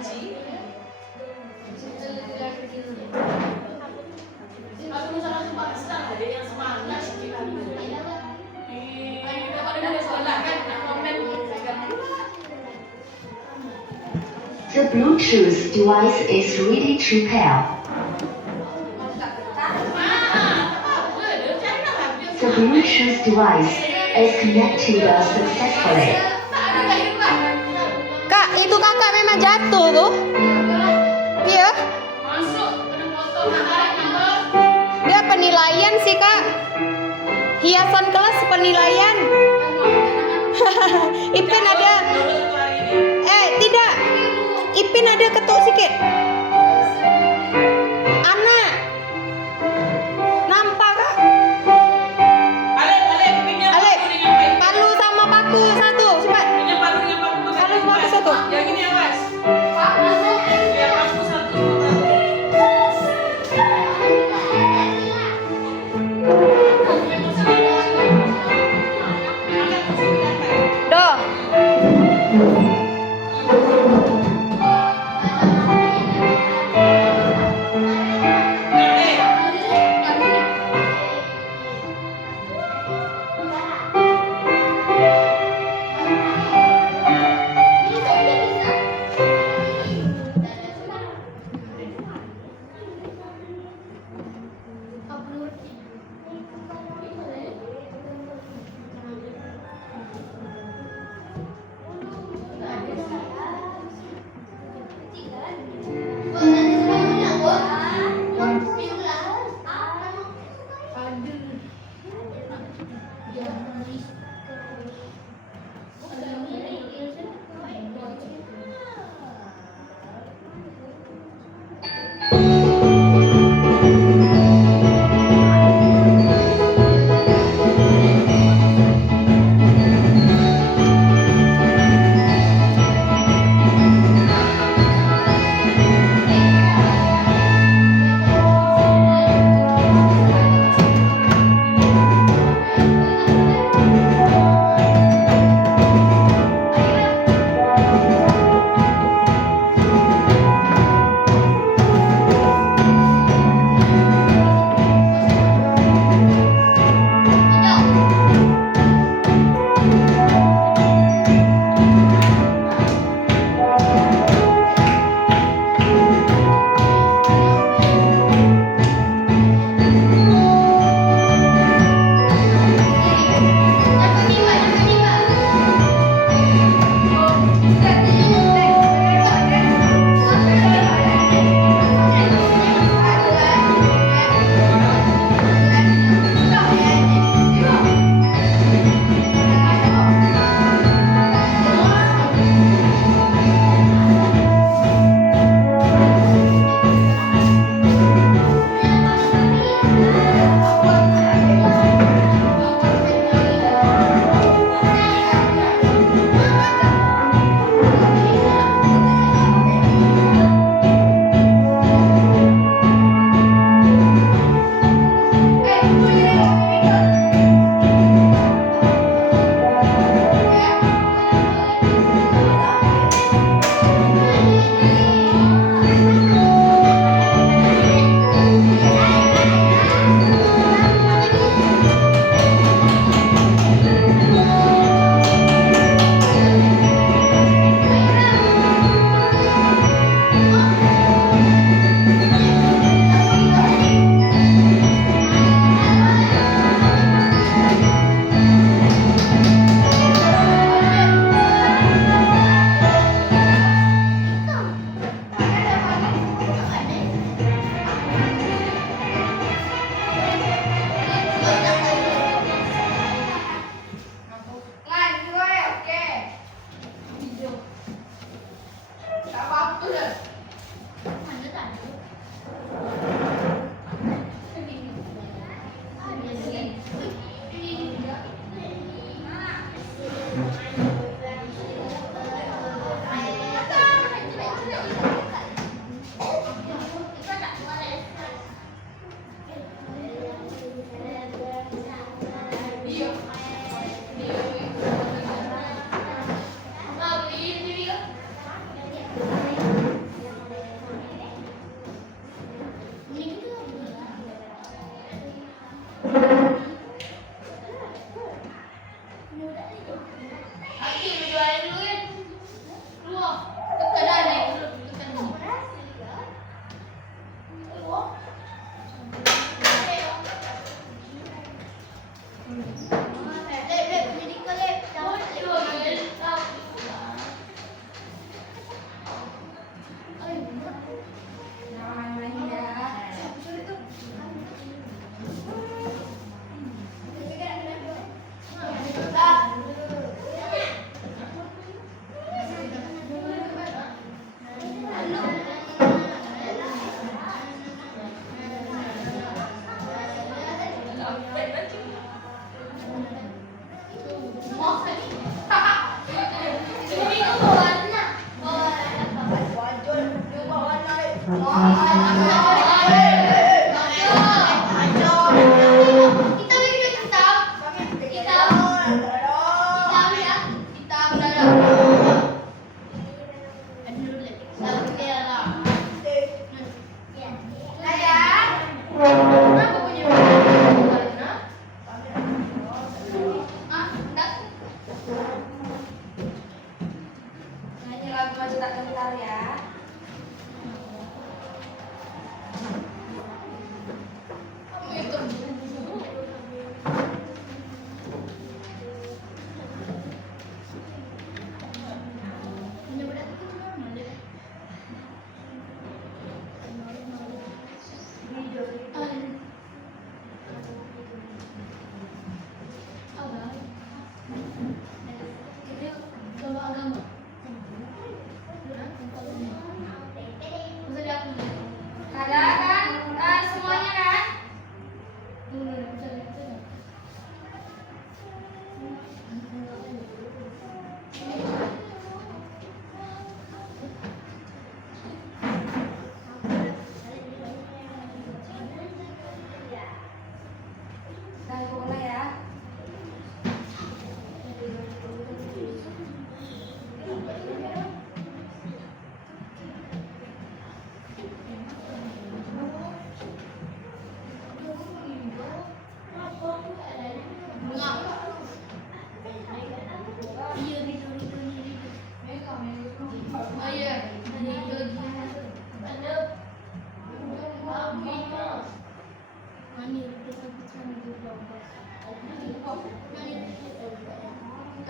The Bluetooth device is ready to pair. The Bluetooth device is connected successfully. Kak, itu kakak memang jatuh tuh. Iya. Dia penilaian sih kak. Hiasan kelas penilaian. Ipin ada. Tidak. Ipin ada ketuk sikit. Anak. Nampak kak? Palu sama paku satu. Cepat. Palu sama paku satu. Yang ini ya mas. Ya paku satu. Doh.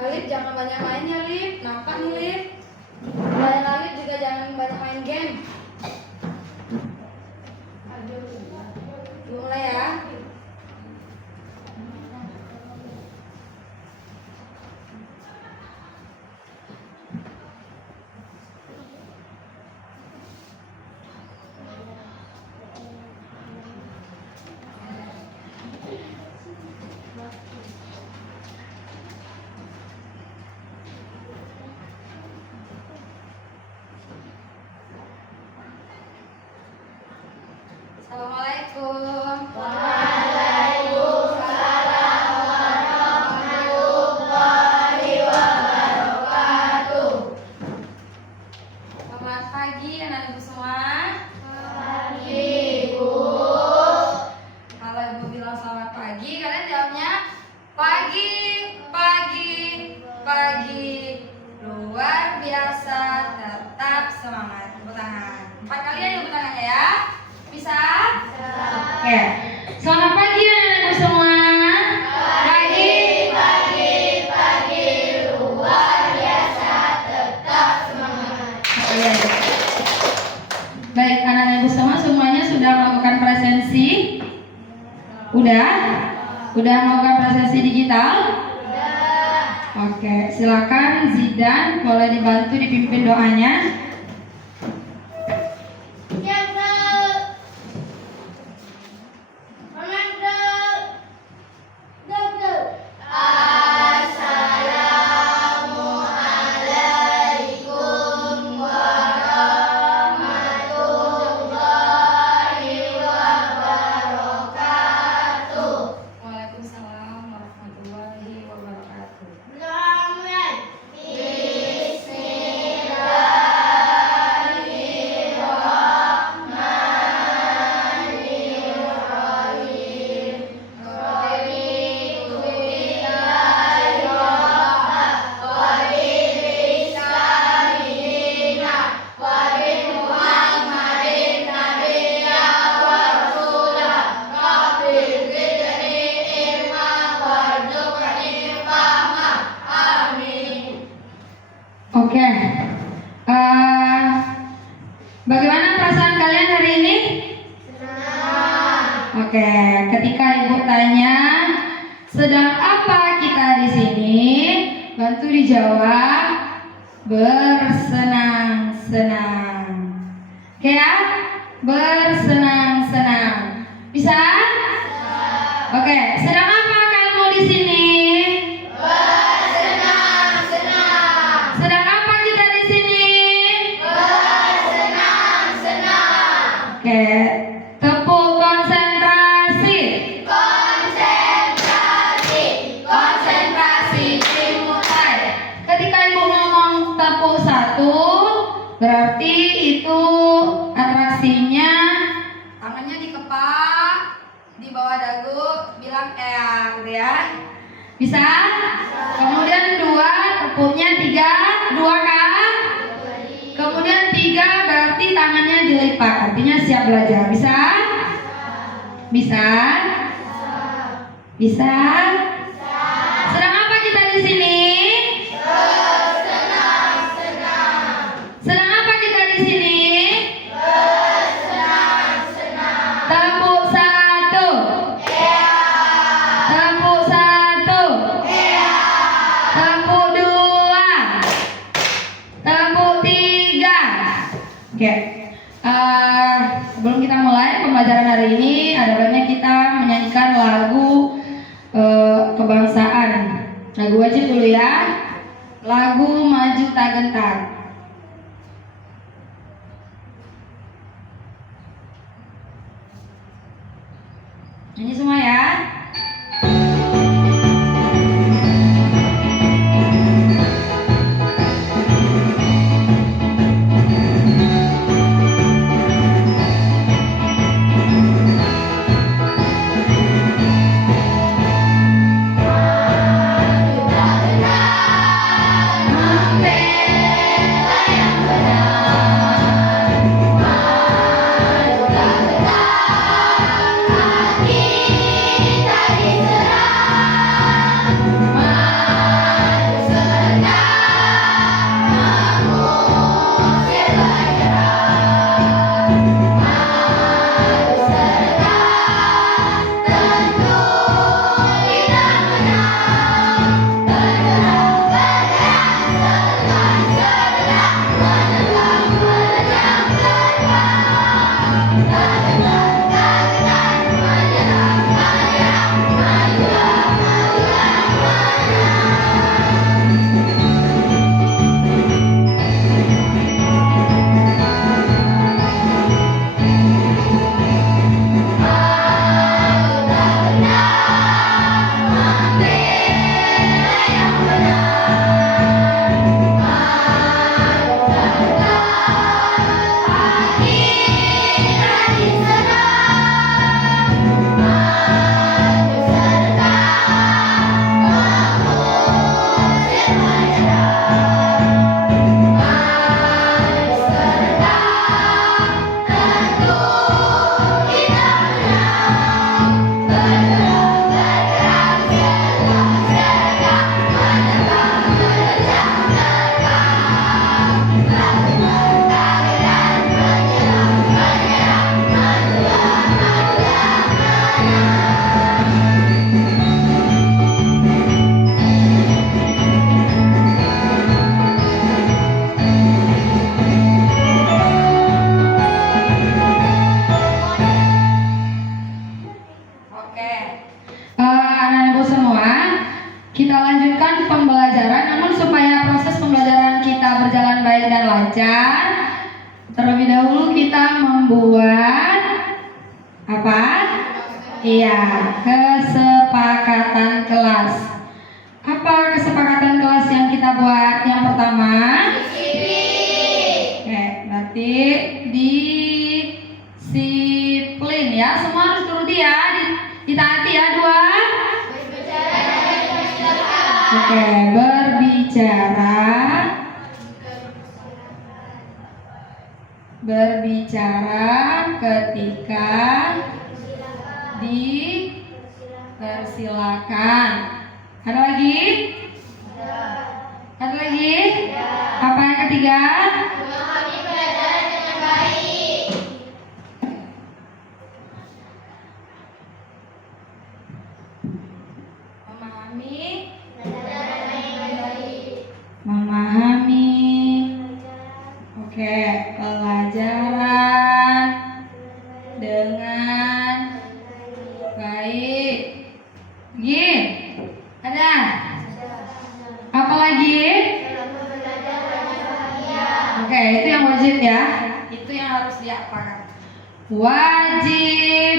Alif jangan banyak main ya Lip, nampak nih Lip. Selain Alif juga jangan banyak main game. Mulai ya. Assalamualaikum. Waalaikumsalam warahmatullahi wabarakatuh. Selamat pagi anak ibu semua. Pagi, Bu. Kalau ibu bilang selamat pagi, kalian jawabnya pagi, pagi, pagi. Luar biasa, tetap semangat. Tepuk tangan. 4 kali ya tepuk tangannya ya. Bisa? Oke. Selamat pagi anak-anak semua. Pagi, pagi, pagi. Luar biasa, tetap semangat. Oke. Baik, anak-anak semua semuanya sudah melakukan presensi? Udah? Udah melakukan presensi digital? Oke, silakan Zidan boleh dibantu dipimpin doanya. Assalamualaikum warahmatullahi wabarakatuh. Waalaikumsalam warahmatullahi wabarakatuh. Bismillahirrahmanirrahim. Bagaimana perasaan kalian hari ini? Oke, ketika ibu tanya sedang apa kita di sini, bantu dijawab bersenang-senang. Oke ya? Bersenang-senang. Bisa? Oke, sedang apa kamu di sini? Bersenang-senang. Sedang apa kita di sini? Bersenang-senang. Oke, tepuk konsentrasi. Konsentrasi dimulai. Ketika ibu ngomong tepuk satu, berarti itu atraksinya tangannya dikepak di bawah dagu, bilang gitu ya. Bisa? Kemudian dua, tepuknya tiga, dua kan? Kemudian tiga berarti tangannya dilipat, artinya siap belajar. Bisa? Bisa? Bisa? Sedang apa kita di sini? Sedang apa kita di sini? Tepuk satu. Tepuk satu. Tepuk dua. Tepuk tiga. Oke. Sebelum kita mulai pembelajaran hari ini, ada baiknya kita menyanyikan lagu kebangsaan. Lagu wajib dulu ya. Lagu Maju Tak Gentar. Nyanyi semua ya. Terlebih dahulu kita membuat apa? Iya, kesepakatan kelas. Apa kesepakatan kelas yang kita buat yang pertama? Oke, berarti disiplin ya. Semua harus turuti ya, ditaati ya. Dua. Oke, berbicara ketika dipersilakan. Ada lagi? Ada lagi? Apa yang ketiga? Memahami pelajaran dengan baik. pelajaran dengan baik. Lagi? Ada? Apa lagi? Oke, itu yang wajib ya. Itu yang harus diapakan. Wajib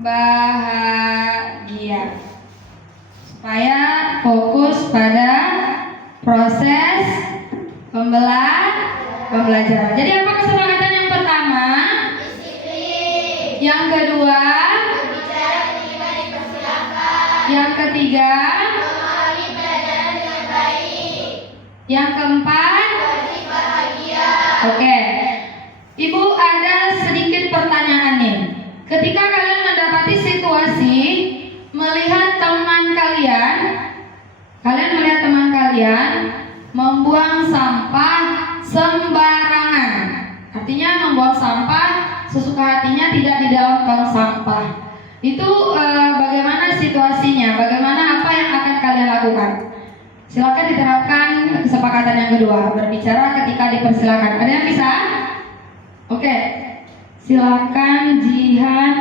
bahagia. Supaya fokus pada proses pembelajaran. Jadi apa kesepakatan yang pertama? Yang kedua? Yang ketiga? Yang keempat? Oke. Ibu ada sedikit pertanyaan nih. Ketika kalian mendapati situasi melihat teman kalian membuang sampah sembarangan. Artinya membuang sampah sesuka hatinya, tidak di dalam tong sampah. Itu bagaimana situasinya? Bagaimana apa yang akan kalian lakukan? Silakan diterapkan kesepakatan yang kedua. Berbicara ketika dipersilakan. Ada yang bisa? Oke. Silakan Jihan.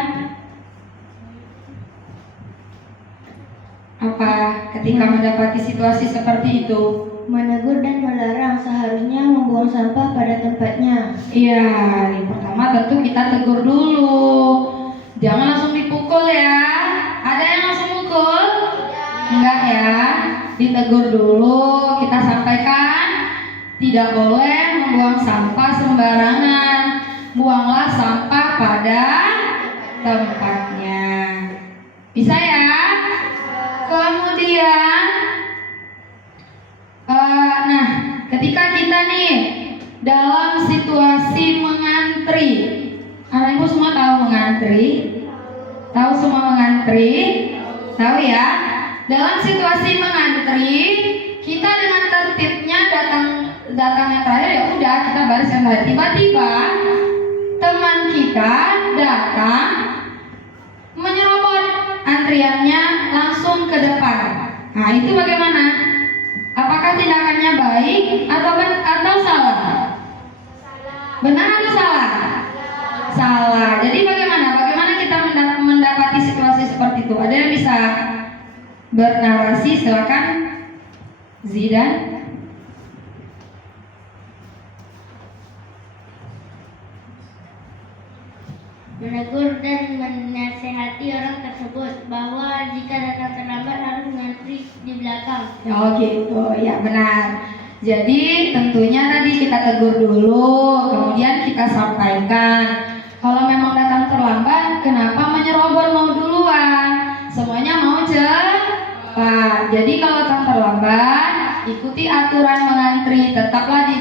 Apa ketika mendapati situasi seperti itu? Menegur dan melarang, seharusnya membuang sampah pada tempatnya. Iya, yang pertama tentu kita tegur dulu. Jangan langsung dipukul ya. Ada yang langsung mukul? Enggak ya. Ditegur dulu, kita sampaikan tidak boleh membuang sampah sembarangan. Buanglah sampah pada tempatnya. Bisa ya? Kemudian nah, ketika kita nih dalam situasi mengantri, anak ibu semua tahu mengantri? Tahu semua mengantri? Tahu ya? Dalam situasi mengantri, kita dengan tertibnya datang yang terakhir, ya udah kita baris yang terakhir. Tiba-tiba teman kita datang menyerobot antriannya langsung ke depan. Nah, itu bagaimana? Apakah tindakannya baik atau salah? Benar atau salah? Salah. Jadi bagaimana? Bagaimana kita mendapati situasi seperti itu? Ada yang bisa bernarasi? Silakan Zidan. Menegur dan menasehati orang tersebut bahwa jika datang terlambat harus mengantri di belakang. Oh gitu, ya benar. Jadi tentunya tadi kita tegur dulu, kemudian kita sampaikan. Kalau memang datang terlambat, kenapa menyerobot mau duluan? Semuanya mau cepat. Jadi kalau datang terlambat, ikuti aturan mengantri, tetaplah di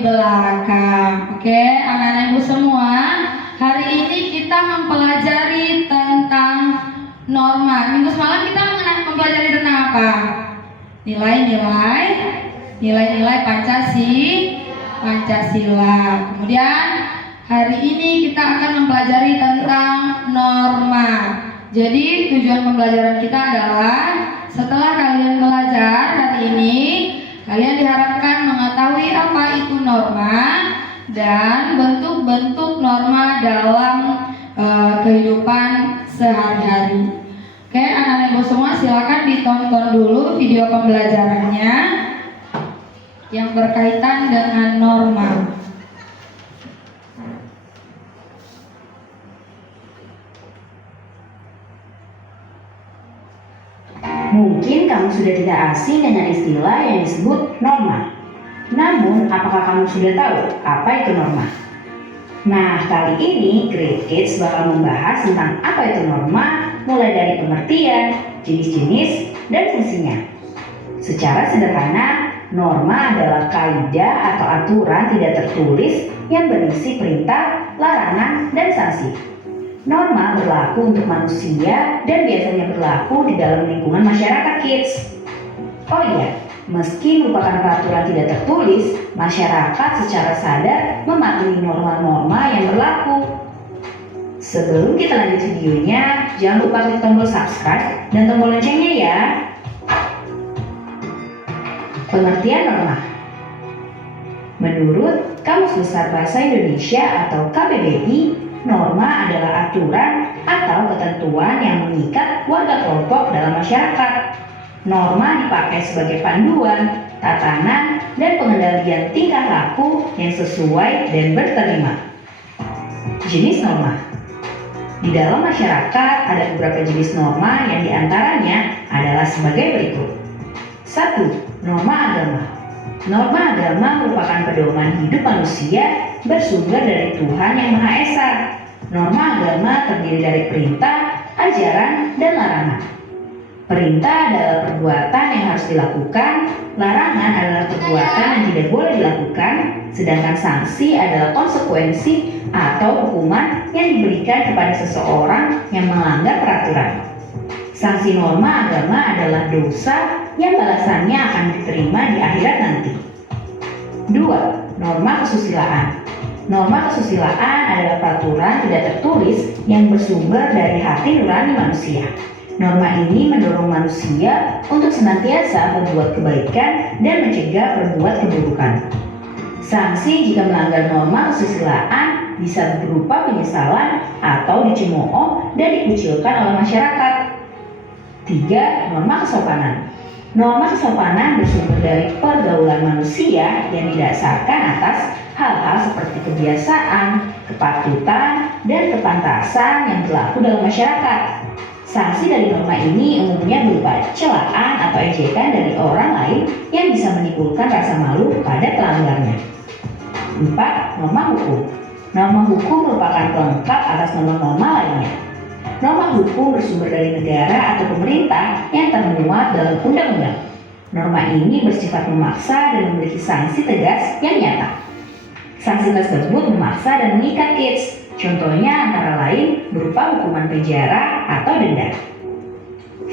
belakang. Oke, anak-anak ibu semua, hari ini kita mempelajari tentang norma. Minggu semalam kita mempelajari tentang apa? Nilai-nilai Pancasila. Kemudian hari ini kita akan mempelajari tentang norma. Jadi tujuan pembelajaran kita adalah setelah kalian belajar hari ini, kalian diharapkan mengetahui apa itu norma dan bentuk-bentuk norma dalam kehidupan sehari-hari. Oke, anak-anak ibu semua silakan ditonton dulu video pembelajarannya yang berkaitan dengan norma. Mungkin kamu sudah tidak asing dengan istilah yang disebut norma. Namun, apakah kamu sudah tahu apa itu norma? Nah, kali ini Great Kids bakal membahas tentang apa itu norma, mulai dari pengertian, jenis-jenis, dan fungsinya. Secara sederhana, norma adalah kaidah atau aturan tidak tertulis yang berisi perintah, larangan, dan sanksi. Norma berlaku untuk manusia dan biasanya berlaku di dalam lingkungan masyarakat kids. Oh iya, meski merupakan peraturan tidak tertulis, masyarakat secara sadar mematuhi norma-norma yang berlaku. Sebelum kita lanjut videonya, jangan lupa klik tombol subscribe dan tombol loncengnya ya. Pengertian norma. Menurut Kamus Besar Bahasa Indonesia atau KBBI, norma adalah aturan atau ketentuan yang mengikat warga kelompok dalam masyarakat. Norma dipakai sebagai panduan, tatanan, dan pengendalian tingkah laku yang sesuai dan berterima. Jenis norma. Di dalam masyarakat ada beberapa jenis norma yang diantaranya adalah sebagai berikut. 1. Norma agama. Norma agama merupakan pedoman hidup manusia bersumber dari Tuhan Yang Maha Esa. Norma agama terdiri dari perintah, ajaran, dan larangan. Perintah adalah perbuatan yang harus dilakukan, larangan adalah perbuatan yang tidak boleh dilakukan, sedangkan sanksi adalah konsekuensi atau hukuman yang diberikan kepada seseorang yang melanggar peraturan. Sanksi norma agama adalah dosa yang balasannya akan diterima di akhirat nanti. 2. Norma kesusilaan. Norma kesusilaan adalah peraturan tidak tertulis yang bersumber dari hati nurani manusia. Norma ini mendorong manusia untuk senantiasa berbuat kebaikan dan mencegah berbuat keburukan. Sanksi jika melanggar norma kesusilaan bisa berupa penyesalan atau dicemooh dan dikucilkan oleh masyarakat. 3. Norma kesopanan. Norma kesopanan bersumber dari pergaulan manusia yang didasarkan atas hal-hal seperti kebiasaan, kepatutan, dan kepantasan yang berlaku dalam masyarakat. Sanksi dari norma ini umumnya berupa celaan atau ejekan dari orang lain yang bisa menimbulkan rasa malu pada pelanggarnya. 4. Norma hukum. Norma hukum merupakan pelengkap atas norma-norma lainnya. Norma hukum bersumber dari negara atau pemerintah yang termuat dalam undang-undang. Norma ini bersifat memaksa dan memiliki sanksi tegas yang nyata. Sanksi tersebut memaksa dan mengikat kids. Contohnya antara lain berupa hukuman penjara atau denda.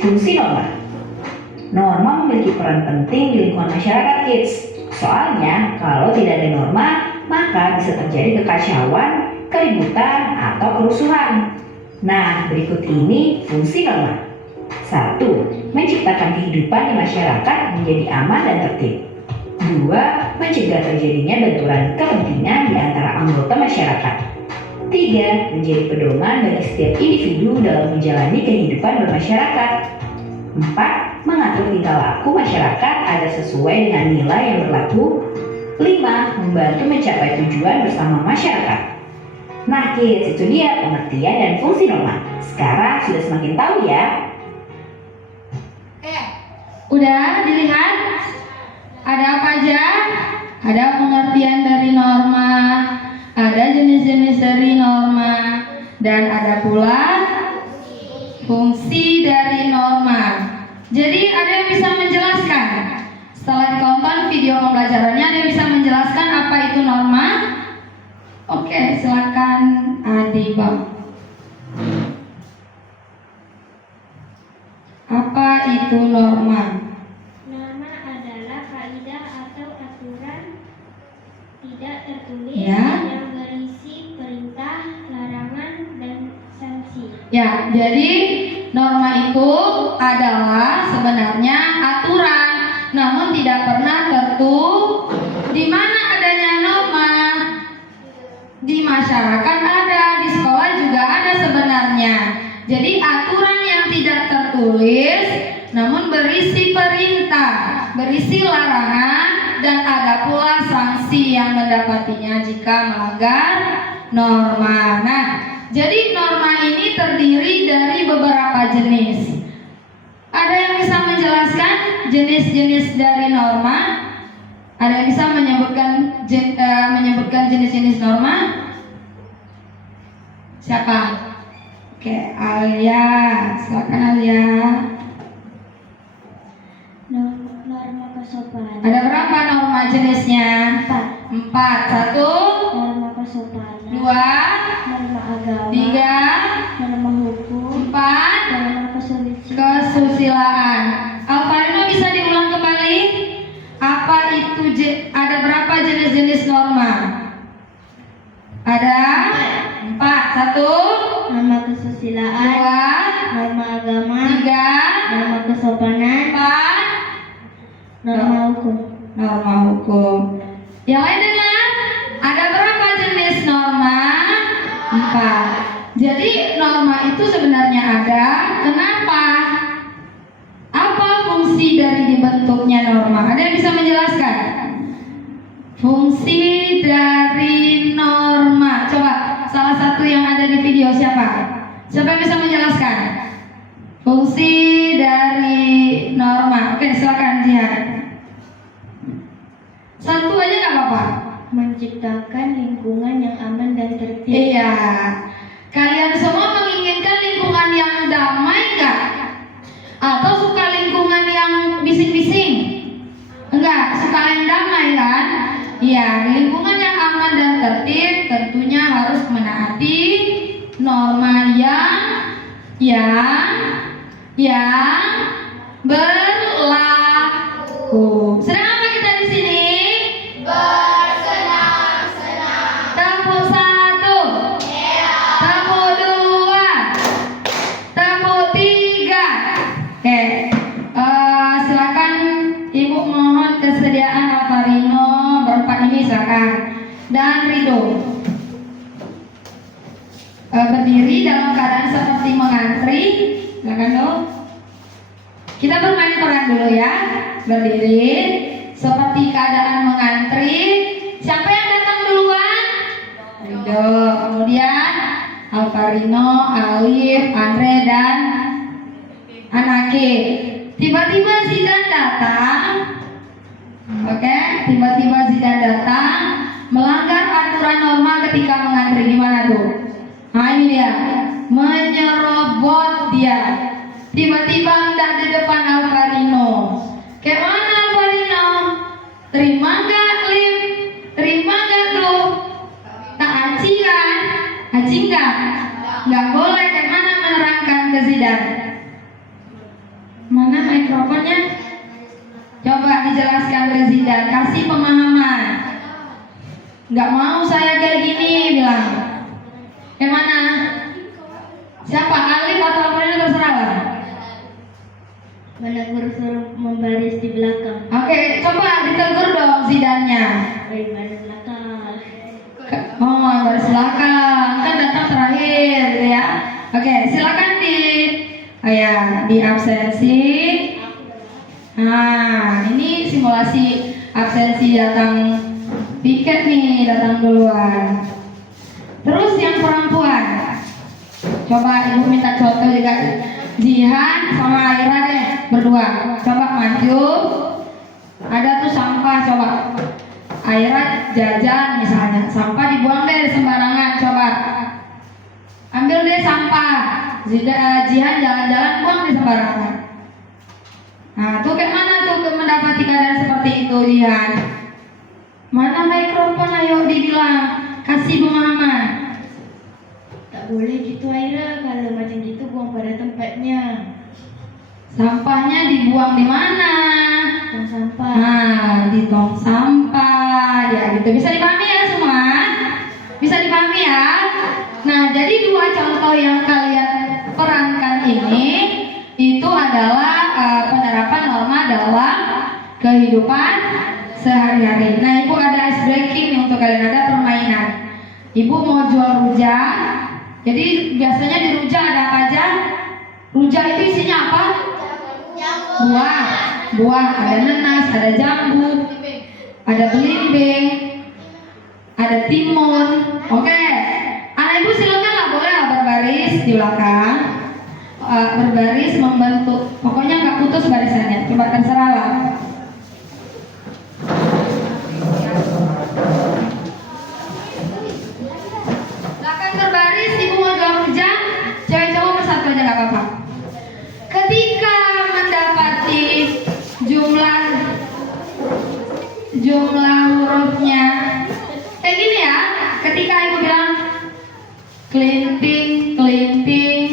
Fungsi norma. Norma memiliki peran penting di lingkungan masyarakat kids. Soalnya kalau tidak ada norma, maka bisa terjadi kekacauan, keributan, atau kerusuhan. Nah, berikut ini fungsi norma. 1. Menciptakan kehidupan di masyarakat menjadi aman dan tertib. 2. Mencegah terjadinya benturan kepentingan di antara anggota masyarakat. 3. Menjadi pedoman bagi setiap individu dalam menjalani kehidupan bermasyarakat. 4. Mengatur tingkah laku masyarakat agar sesuai dengan nilai yang berlaku. 5. Membantu mencapai tujuan bersama masyarakat. Nah kids, itu dia pengertian dan fungsi norma. Sekarang sudah semakin tahu ya. Udah dilihat? Ada apa aja? Ada pengertian dari norma, ada jenis-jenis dari norma, dan ada pula fungsi dari norma. Jadi ada yang bisa menjelaskan? Setelah ditonton video pembelajarannya, ada yang bisa menjelaskan apa itu norma? Oke, silakan Adi Bang. Apa itu norma? Norma adalah kaidah atau aturan tidak tertulis Ya. yang berisi perintah, larangan, dan sanksi. Ya, jadi norma itu adalah sebenarnya aturan, namun tidak pernah tertulis. Di mana adanya norma? Di masyarakat ada, di sekolah juga ada sebenarnya. Jadi aturan yang tidak tertulis namun berisi perintah, berisi larangan, dan ada pula sanksi yang mendapatinya jika melanggar norma. Nah, jadi norma ini terdiri dari beberapa jenis. Ada yang bisa menjelaskan jenis-jenis dari norma? Ada yang bisa menyebutkan jenis-jenis norma? Siapa? Oke, Alia. Silakan Alia. Norma kesopanan. Ada berapa norma jenisnya? 4. 1, Norma kesopanan. 2, Norma agama. 3, Norma hukum. 4. Norma kesusilaan. Kesusilaan. Alfarino bisa diulang kembali? Apa itu ada berapa jenis-jenis norma? Ada 4. 1, Norma kesusilaan. 2, Norma agama. 3, Norma kesopanan. 4. Norma hukum. Norma hukum. Yang lain dengar? itu sebenarnya ada. Kenapa? Apa fungsi dari dibentuknya norma? Ada yang bisa menjelaskan? Fungsi dari norma. Coba salah satu yang ada di video siapa? Siapa yang bisa menjelaskan? Fungsi dari norma. Oke, silakan Jihan. Satu aja nggak apa-apa. Menciptakan lingkungan yang aman dan tertib. Iya. Kalian semua menginginkan lingkungan yang damai nggak? Atau suka lingkungan yang bising-bising? Enggak, suka yang damai kan? Iya, lingkungan yang aman dan tertib tentunya harus menaati norma yang berlaku. Sedang apa kita di sini? Tepuk satu, tepuk dua, tepuk tiga. Oke, silakan Ibu mohon kesediaan Alvarino berempat ini silakan dan Rido. Berdiri dalam keadaan seperti mengantri. Silakan dong. Kita bermain peran dulu ya. Berdiri seperti keadaan mengantri. Siapa yang datang duluan? Rido. Kemudian Alvarino, Alif, Andre dan Anake. Tiba-tiba Zidan datang. Oke, tiba-tiba Zidan datang melanggar aturan norma ketika mengantri. Gimana tuh? Nah ini dia, menyerobot dia. Tiba-tiba hendak di depan Alvarino. Kayak mana Alvarino? Terima nggak Lim? Terima nggak tuh? Tak aci kan? Aci nggak? Nggak boleh. Kayak mana menerangkan ke Zidan? Mana mikrofonnya? Coba dijelaskan ke Zidan. Kasih pemahaman. Nggak mau saya kayak gini bilang. Yang mana? Siapa? Alif atau Alvarino terserah lah. Menegur suruh membaris di belakang. Oke, coba ditegur dong Zidannya. Baik, baris belakang. Oh, baris belakang. Kan datang terakhir gitu ya. Oke, silakan di absensi. Nah, ini simulasi absensi datang tiket nih, datang duluan. Terus yang perempuan, coba Ibu minta contoh juga. Jihan sama Aira deh berdua. Coba maju. Ada tuh sampah, coba. Aira jajan misalnya, sampah dibuang deh sembarangan. Coba ambil deh sampah. Jihan jalan-jalan buang di sembarangan. Nah, tuh kayak mana tuh mendapati keadaan seperti itu Jihan? Mana mikrofon, ayo dibilang, kasih pemahaman. Tak boleh gitu Aira, kalau macam gitu buang pada tempatnya. Sampahnya dibuang di mana? Tong sampah. Nah, di tong sampah. Ya gitu, bisa dipahami ya semua? Bisa dipahami ya? Nah, jadi dua contoh yang kalian perankan ini itu adalah penerapan norma dalam kehidupan sehari-hari. Nah, Ibu ada ice breaking nih untuk kalian, ada permainan. Ibu mau jual rujak. Jadi biasanya di rujak ada apa aja? Rujak itu isinya apa? Buah, ada nanas, ada jambu, ada belimbing, ada timun. Oke, anak Ibu silakanlah, boleh berbaris di belakang, berbaris membentuk. Pokoknya nggak putus barisannya. Coba terserah lah. Silakan berbaris. Ibu mau jual rujak, cewek cowok bersatu aja nggak apa-apa. Ketika mendapati jumlah hurufnya kayak gini ya, ketika Ibu bilang kelinting, kelinting,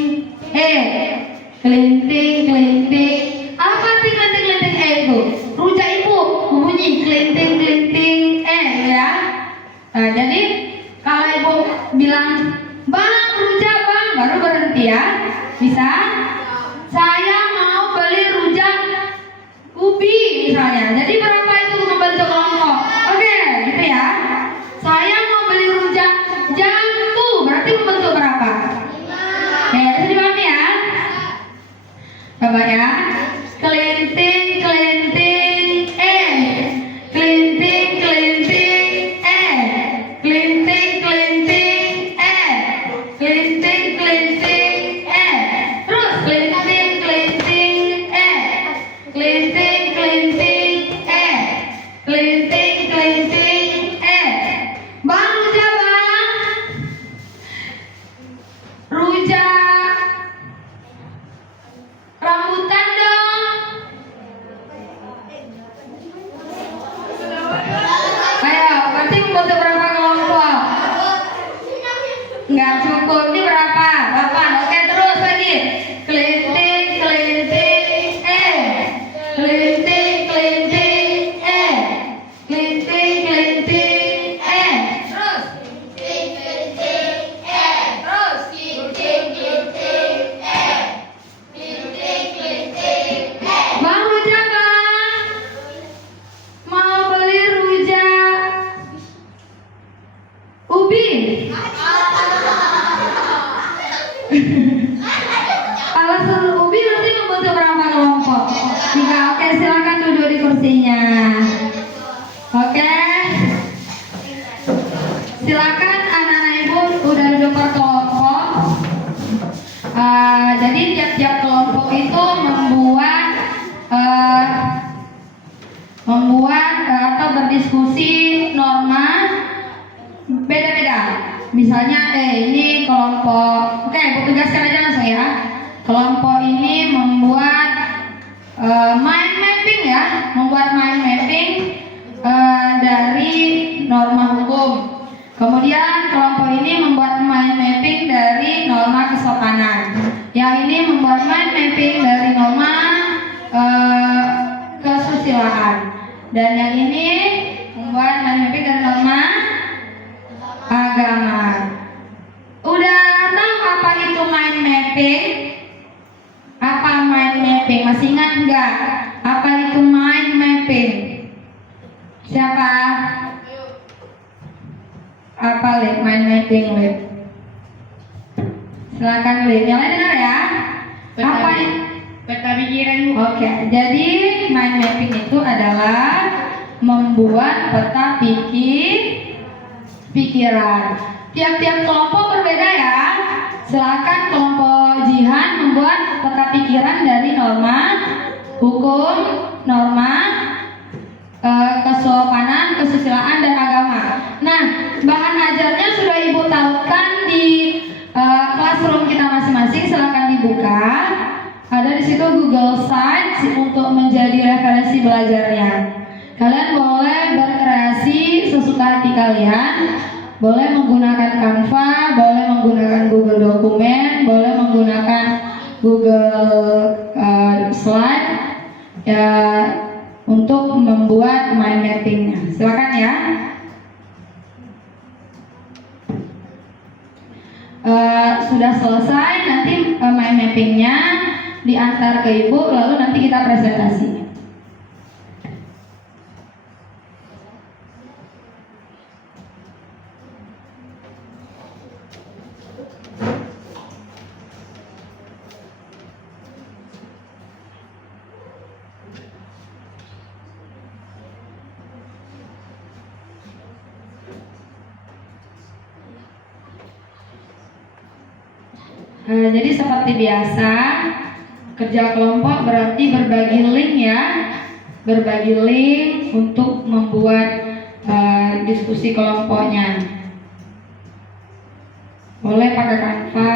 kelinting, kelinting, apa arti kelinting, kelinting itu? Rujak Ibu bunyi kelinting, kelinting, ya. Nah, jadi kalau Ibu bilang bang rujak bang, baru berhenti ya, bisa. Saya mau beli rujak ubi misalnya. Jadi berapa itu membentuk kelompok? Oke, gitu ya. Saya mau beli rujak jambu, berarti membentuk berapa? Jadi Kalau seluruh ubi nanti membentuk berapa kelompok? 3. Oke, silakan duduk di kursinya. Oke. Silakan anak-anak ibu udah duduk per kelompok. Jadi tiap-tiap kelompok itu membuat atau berdiskusi norma beda-beda. Misalnya ini kelompok, oke, ibu tugaskan aja langsung ya. Kelompok ini membuat mind mapping ya, membuat mind mapping dari norma hukum. Kemudian kelompok ini membuat mind mapping dari norma kesopanan. Yang ini membuat mind mapping dari norma kesusilaan. Dan yang ini membuat mind mapping dari norma agama. Udah tahu apa itu mind mapping? Apa mind mapping? Masih ingat nggak? Apa itu mind mapping? Siapa? Apa Lip? Mind mapping Lip? Silakan Lip. Yang lain dengar ya. Apa itu? Peta pikiran Bu. Oke, jadi mind mapping itu adalah membuat peta pikiran. Tiap-tiap kelompok berbeda ya. Silakan kelompok Jihan membuat peta pikiran dari norma hukum, norma kesopanan, kesusilaan dan agama. Nah, bahan ajarnya sudah ibu tahukan di classroom kita masing-masing. Silakan dibuka. Ada di situ Google Sites untuk menjadi referensi belajarnya. Kalian boleh berkreasi sesuka hati kalian. Boleh menggunakan Canva, boleh menggunakan Google Dokumen, boleh menggunakan Google Slide ya, untuk membuat mind mappingnya. Silakan ya. Sudah selesai, nanti mind mappingnya diantar ke ibu, lalu nanti kita presentasi. Jadi seperti biasa, kerja kelompok berarti berbagi link ya, berbagi link untuk membuat diskusi kelompoknya. Boleh pakai Canva.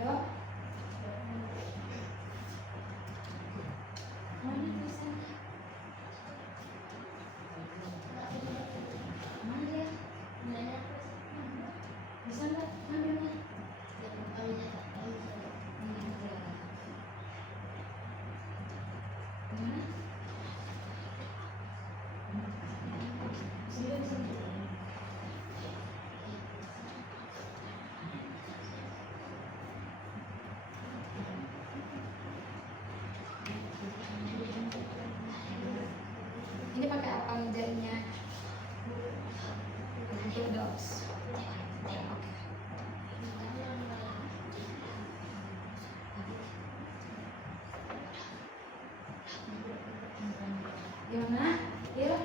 Ayo. Mana tulisannya? Mana dia? Bisa nggak? Ambil nih. Mana? Sini, sini. Ini pakai apa ngerjainnya? Untuk dogs. Oke. Gimana? Yuk.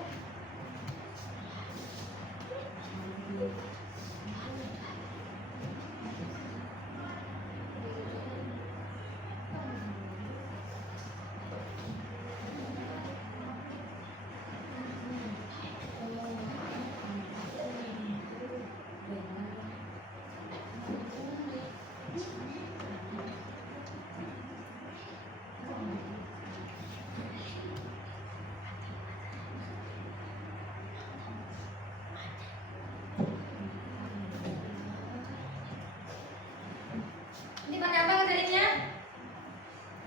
Ini pakai apa ngerjainnya?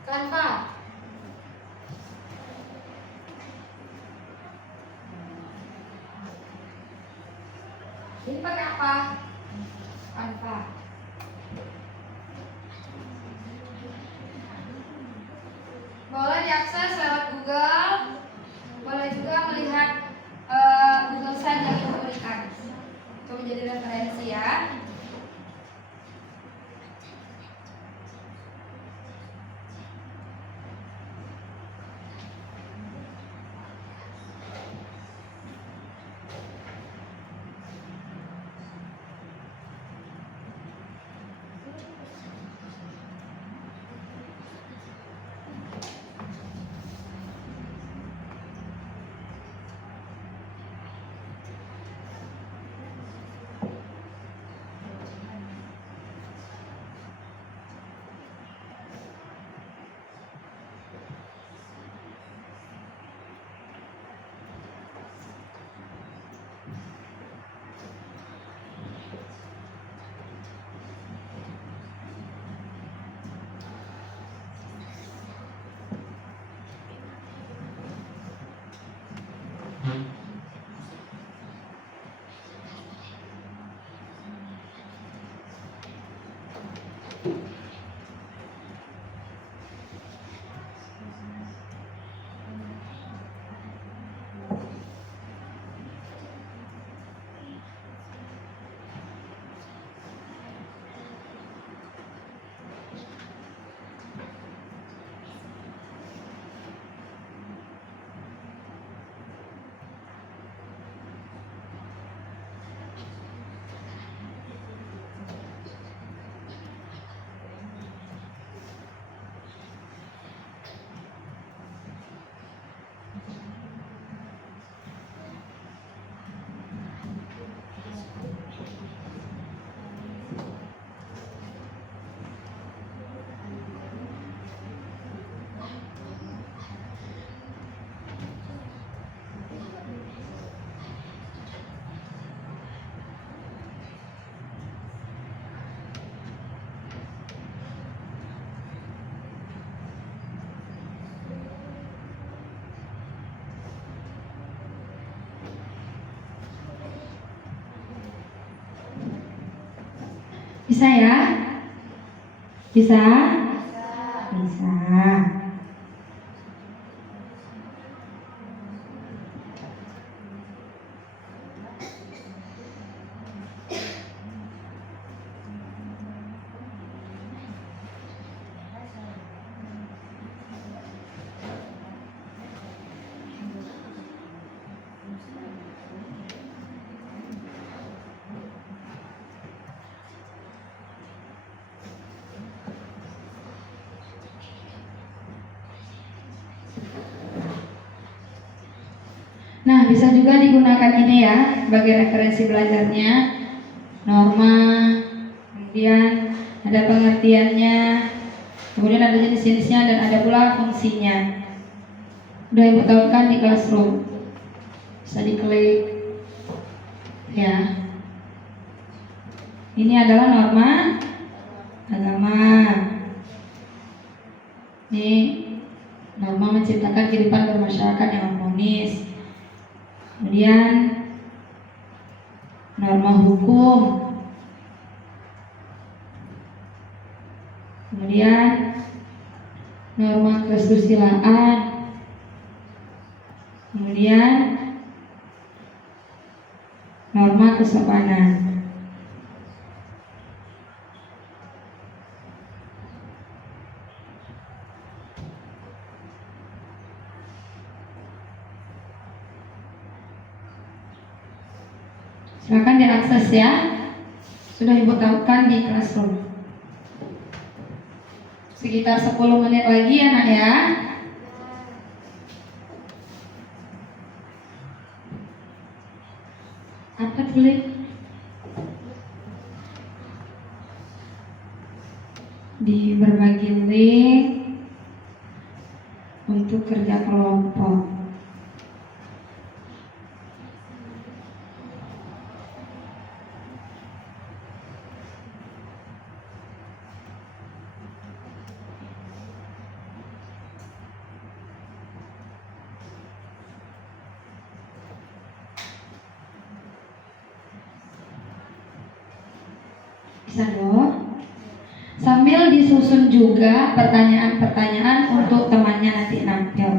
Canva. Ini pakai apa? Canva. Boleh diakses lewat Google. Boleh juga melihat Google Site yang Ibu berikan. Coba jadi referensi ya. Bisa ya? Bisa? Bisa. Nah, bisa juga digunakan ini ya sebagai referensi belajarnya. Norma, kemudian ada pengertiannya, kemudian ada jenis-jenisnya dan ada pula fungsinya. Udah Ibu tahukan di classroom. Bisa diklik ya. Ini adalah norma agama. Ini norma menciptakan kehidupan bermasyarakat yang harmonis. Kemudian norma hukum. Kemudian norma kesusilaan. Kemudian norma kesopanan. Silakan diakses ya. Sudah Ibu tahukan di classroom. Sekitar 10 menit lagi ya nak ya. Apa tulis? Di berbagi link untuk kerja kelompok. Bisa dong. Sambil disusun juga pertanyaan-pertanyaan untuk temannya nanti nampil.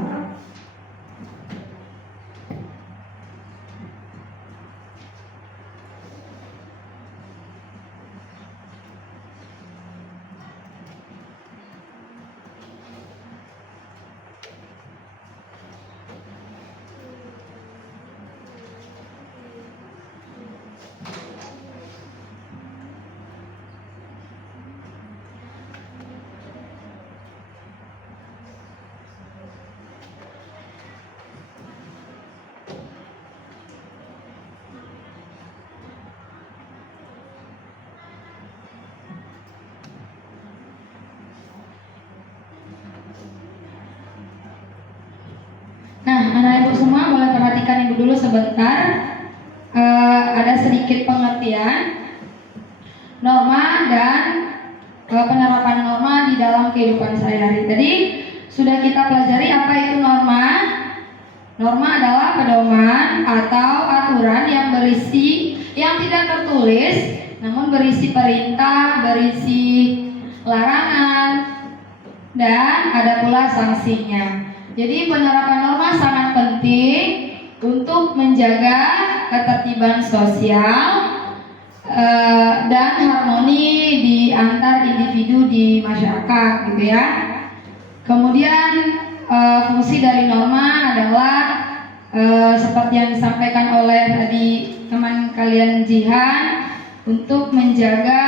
Nah, anak ibu semua boleh perhatikan ibu dulu sebentar. Ada sedikit pengertian norma dan penerapan norma di dalam kehidupan sehari-hari. Tadi sudah kita pelajari apa itu norma. Norma adalah pedoman atau aturan yang tidak tertulis, namun berisi perintah, berisi larangan, dan ada pula sanksinya. Jadi penerapan norma sangat penting untuk menjaga ketertiban sosial dan harmoni di antar individu di masyarakat, gitu ya. Kemudian fungsi dari norma adalah seperti yang disampaikan oleh tadi teman kalian Jihan, untuk menjaga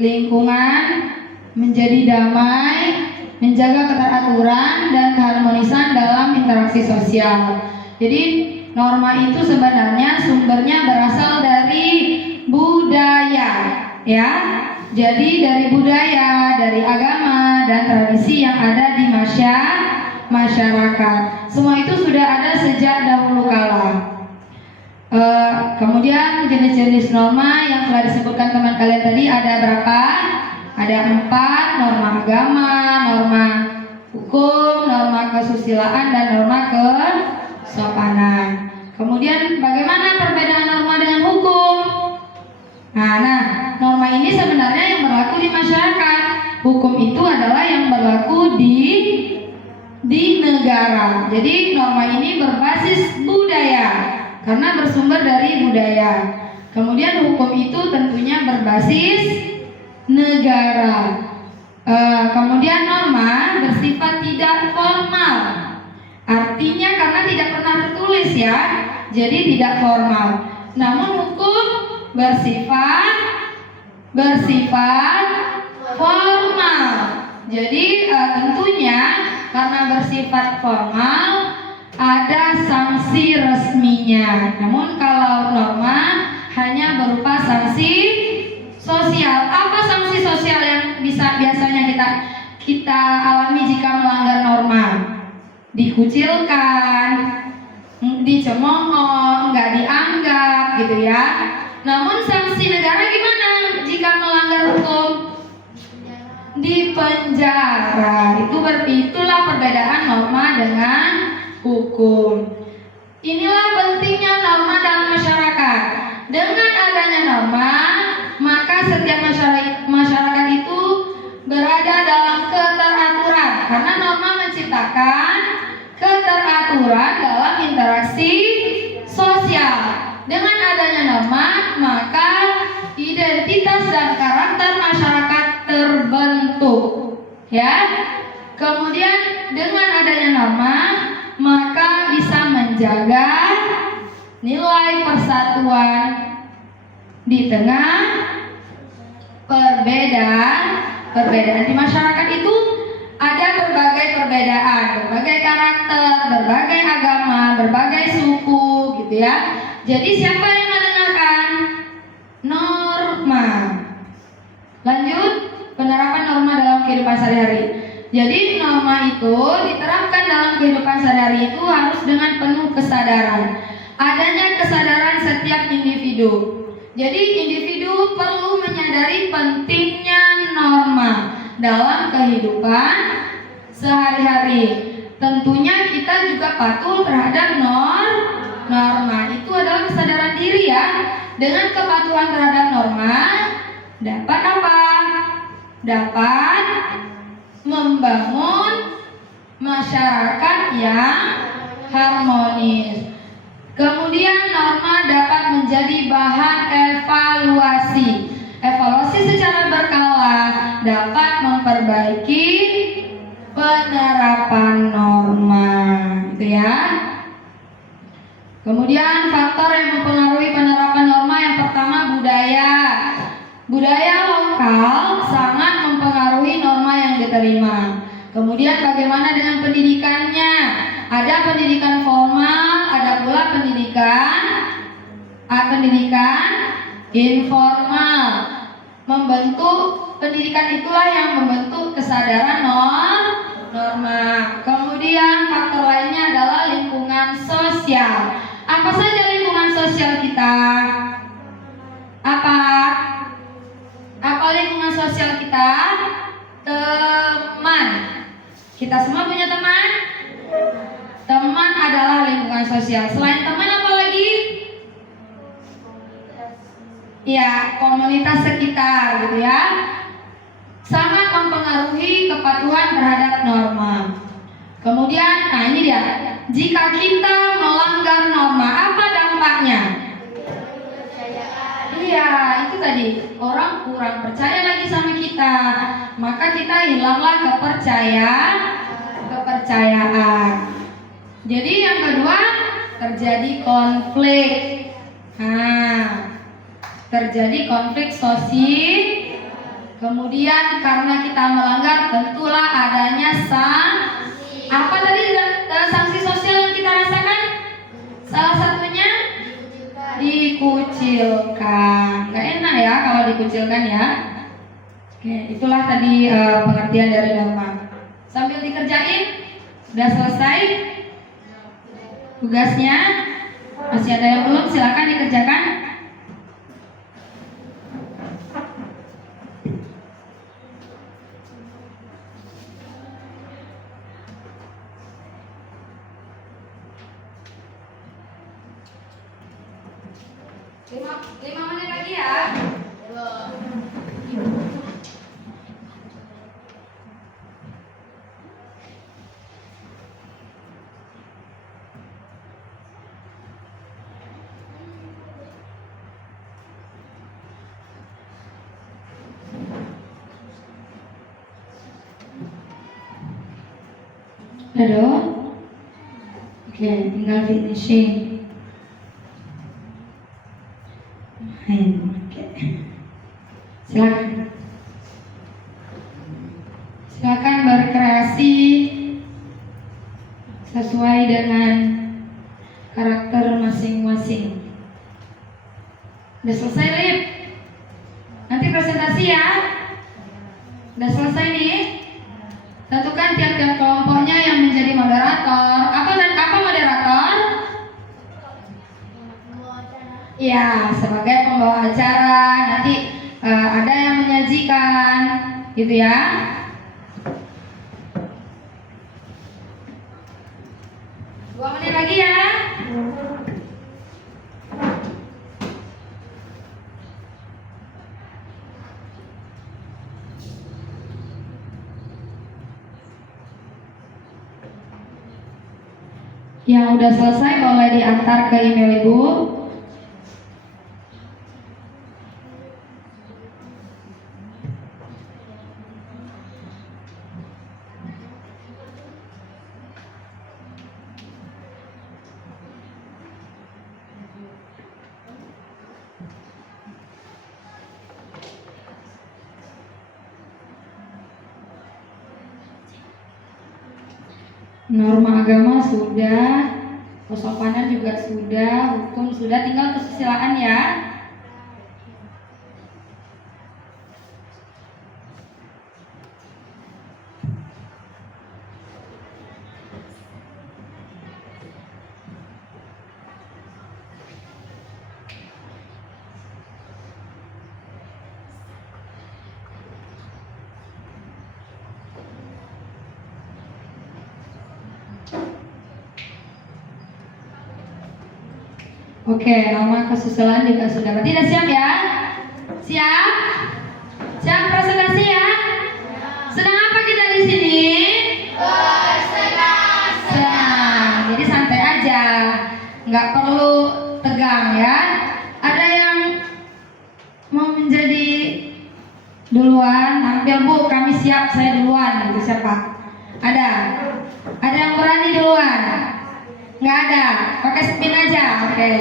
lingkungan menjadi damai, menjaga keteraturan dan keharmonisan dalam interaksi sosial. Jadi norma itu sebenarnya sumbernya berasal dari budaya, ya. Jadi dari budaya, dari agama dan tradisi yang ada di masyarakat. Semua itu sudah ada sejak dahulu kala. Kemudian jenis-jenis norma yang telah disebutkan teman kalian tadi ada berapa? Ada 4, norma agama, norma hukum, norma kesusilaan, dan norma kesopanan. Kemudian bagaimana perbedaan norma dengan hukum? Nah, norma ini sebenarnya yang berlaku di masyarakat. Hukum itu adalah yang berlaku di negara. Jadi norma ini berbasis budaya karena bersumber dari budaya. Kemudian hukum itu tentunya berbasis negara. Kemudian norma bersifat tidak formal. Artinya karena tidak pernah tertulis ya, jadi tidak formal. Namun hukum bersifat formal. Jadi tentunya karena bersifat formal ada sanksi resminya. Namun kalau norma hanya berupa sanksi sosial. Apa sanksi sosial yang biasanya kita alami jika melanggar norma? Dikucilkan, dicemooh, nggak dianggap gitu ya. Namun sanksi negara gimana jika melanggar hukum? Dipenjara. Itulah perbedaan norma dengan hukum. Inilah pentingnya norma dalam masyarakat. Dengan adanya norma, maka setiap masyarakat itu berada dalam keteraturan, karena norma menciptakan keteraturan dalam interaksi sosial. Dengan adanya norma, maka identitas dan karakter masyarakat terbentuk, ya. Kemudian dengan adanya norma, maka bisa menjaga nilai persatuan di tengah perbedaan di masyarakat. Itu ada berbagai perbedaan, berbagai karakter, berbagai agama, berbagai suku gitu ya. Jadi siapa yang mendengarkan? Norma. Lanjut, penerapan norma dalam kehidupan sehari-hari. Jadi norma itu diterapkan dalam kehidupan sehari-hari itu harus dengan penuh kesadaran. Adanya kesadaran setiap individu. Jadi individu perlu menyadari pentingnya norma dalam kehidupan sehari-hari. Tentunya kita juga patuh terhadap norma. Itu adalah kesadaran diri ya. Dengan kepatuhan terhadap norma dapat apa? Dapat membangun masyarakat yang harmonis. Kemudian norma dapat menjadi bahan evaluasi. Evaluasi secara berkala dapat memperbaiki penerapan norma, gitu ya. Kemudian faktor yang mempengaruhi penerapan norma, yang pertama budaya. Budaya lokal sangat mempengaruhi norma yang diterima. Kemudian bagaimana dengan pendidikannya? Ada pendidikan formal, ada pula pendidikan informal. Pendidikan itulah yang membentuk kesadaran norma. Kemudian faktor lainnya adalah lingkungan sosial. Apa saja lingkungan sosial kita? Apa lingkungan sosial kita? Teman. Kita semua punya teman? Teman adalah lingkungan sosial. Selain teman apa lagi? Ya, komunitas sekitar gitu ya. Sangat mempengaruhi kepatuhan terhadap norma. Kemudian, ini dia. Jika kita melanggar norma, apa dampaknya? Iya, itu tadi. Orang kurang percaya lagi sama kita. Maka kita hilanglah kepercayaan. Jadi yang kedua, terjadi konflik. Terjadi konflik sosial. Kemudian karena kita melanggar, tentulah adanya apa tadi sanksi sosial yang kita rasakan? Salah satunya dikucilkan. Gak enak ya kalau dikucilkan ya. Oke, itulah tadi pengertian dari norma. Sambil dikerjain, sudah selesai tugasnya. Masih ada yang belum, silakan dikerjakan. Lima menit lagi ya. Halo. Oke, tinggal finishing. Oke. Silakan berkreasi sesuai dengan karakter masing-masing. Udah selesai, Lip? Nanti presentasi ya. Udah selesai nih. Tentukan tiap-tiap kelompoknya yang menjadi moderator. Apa moderator? Ya, sebagai pembawa acara. Nanti ada yang menyajikan, gitu ya. Dua menit lagi ya. Yang udah selesai boleh diantar ke email Ibu. Norma agama sudah, kesopanan juga sudah, hukum sudah, tinggal kesusilaan ya. Oke, norma kesusilaan juga sudah. Berarti udah siap ya? Siap? Siap presentasi ya? Senang apa kita di sini? Senang. Jadi santai aja, nggak perlu tegang ya. Ada yang mau menjadi duluan? Tampil Bu, kami siap, saya duluan. Gitu siapa? Ada? Ada yang berani duluan? Nggak ada, pakai spin aja, oke.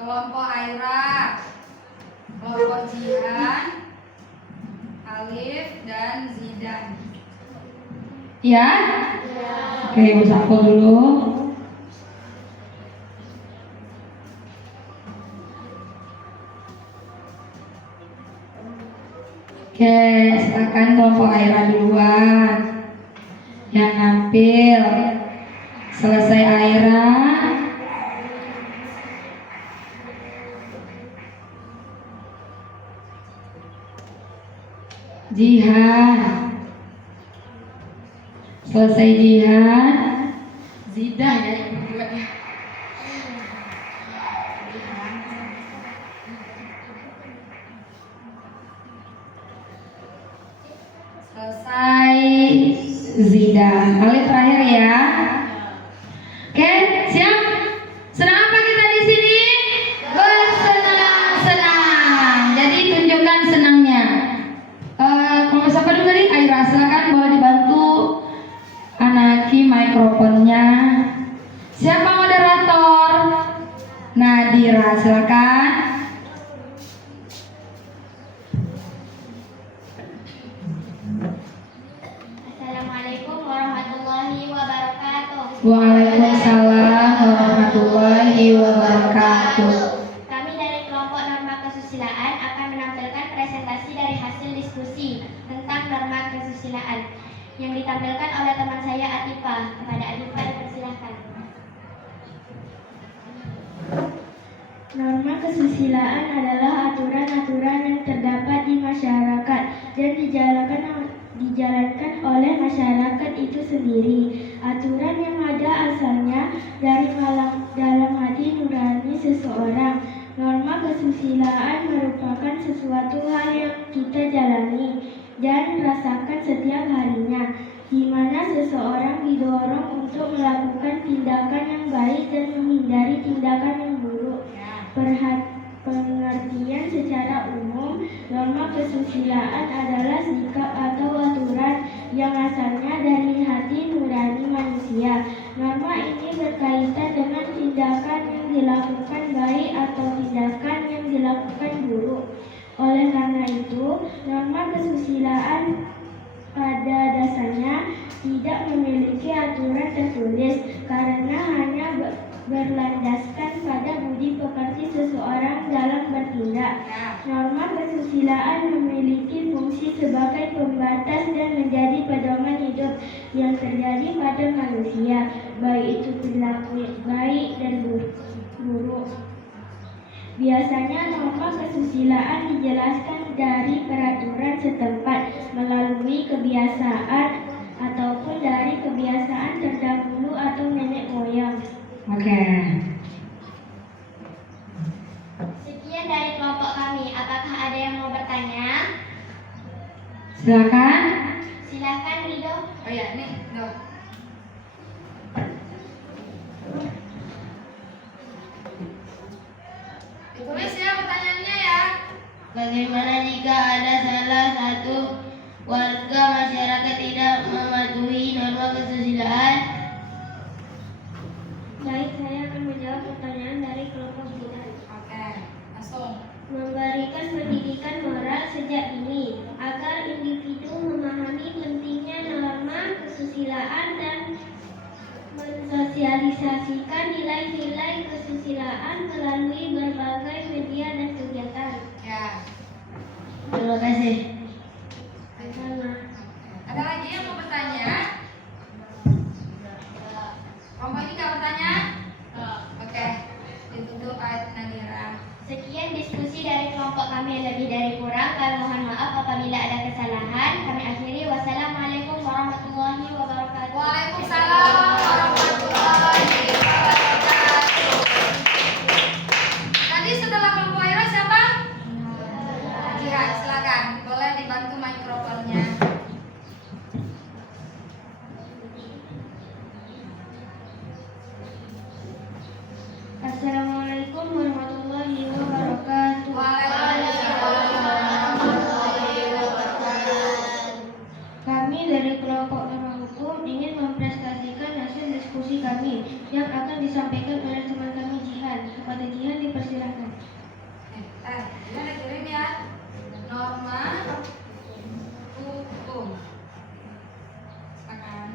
Kelompok Aira, kelompok Jihan, Alif, dan Zidan. Ya? Oke, Ibu sampul dulu. Oke, silakan kelompok Aira duluan yang nampil. Selesai Aira, Jihan. Selesai Jihan, Zidan ya Ibu juga ya. Selesai Zidan. Kali terakhir ya. Oke, siap? Senang apa kita di sini? Bersenang-senang. Jadi tunjukkan senangnya. Kalau siapa dulu tadi? Aira, silakan boleh dibantu Anaki mikrofonnya. Siapa moderator? Nadira, silakan. Assalamualaikum warahmatullahi wabarakatuh. Waalaikumsalam warahmatullahi wabarakatuh. Kami dari kelompok norma kesusilaan akan menampilkan presentasi dari hasil diskusi tentang norma kesusilaan yang ditampilkan oleh teman saya Atifah. Kepada Atifah dipersilahkan. Norma kesusilaan adalah aturan-aturan yang terdapat di masyarakat dan dijalankan oleh masyarakat itu sendiri. Aturan yang ada asalnya dari dalam hati nurani seseorang. Norma kesusilaan merupakan sesuatu hal yang kita jalani dan rasakan setiap harinya, di mana seseorang didorong untuk melakukan tindakan yang baik dan menghindari tindakan yang buruk. Pengertian secara umum, norma kesusilaan adalah sikap atau aturan yang asalnya dari hati nurani manusia. Norma ini berkaitan dengan tindakan yang dilakukan baik atau tindakan yang dilakukan buruk. Oleh karena itu, norma kesusilaan pada dasarnya tidak memiliki aturan tertulis karena hanya berlandaskan pada budi pekerti seseorang dalam bertindak. Ya. Norma kesusilaan memiliki fungsi sebagai pembatas dan menjadi pedoman hidup yang terjadi pada manusia, baik itu perilaku baik dan buruk. Biasanya norma kesusilaan dijelaskan dari peraturan setempat melalui kebiasaan ataupun dari kebiasaan terdahulu atau nenek moyang. Oke. Sekian dari kelompok kami. Apakah ada yang mau bertanya? Silakan. Silakan Rido. Oh ya, nih, Dok. Ditulis ya pertanyaannya ya. Bagaimana jika ada salah satu warga masyarakat tidak mematuhi norma kesusilaan? Baik, saya akan menjawab pertanyaan dari kelompok kita. Oke, langsung. Memberikan pendidikan moral sejak dini agar individu memahami pentingnya norma kesusilaan dan mensosialisasikan nilai-nilai kesusilaan melalui berbagai media dan kegiatan. Ya. Terima kasih. Sama. Ada lagi yang mau bertanya? Kelompok ini nggak bertanya? Oke, ditutup ayat Nadira. Sekian diskusi dari kelompok kami, yang lebih dari kurang kami mohon maaf apabila ada kesalahan. Kami akhiri. Wassalamualaikum warahmatullahi wabarakatuh. Waalaikumsalam warahmatullahi wabarakatuh. Tadi setelah kelompok Ira siapa? Jihad, silakan. Boleh dibantu mikrofonnya. Assalamualaikum warahmatullahi wabarakatuh. Waalaikumsalam warahmatullahi wabarakatuh. Kami dari kelompok norma hukum ingin mempresentasikan hasil diskusi kami yang akan disampaikan oleh teman kami Jihan. Kepada Jihan dipersilahkan. Gimana kirim ya? Norma hukum. Silakan.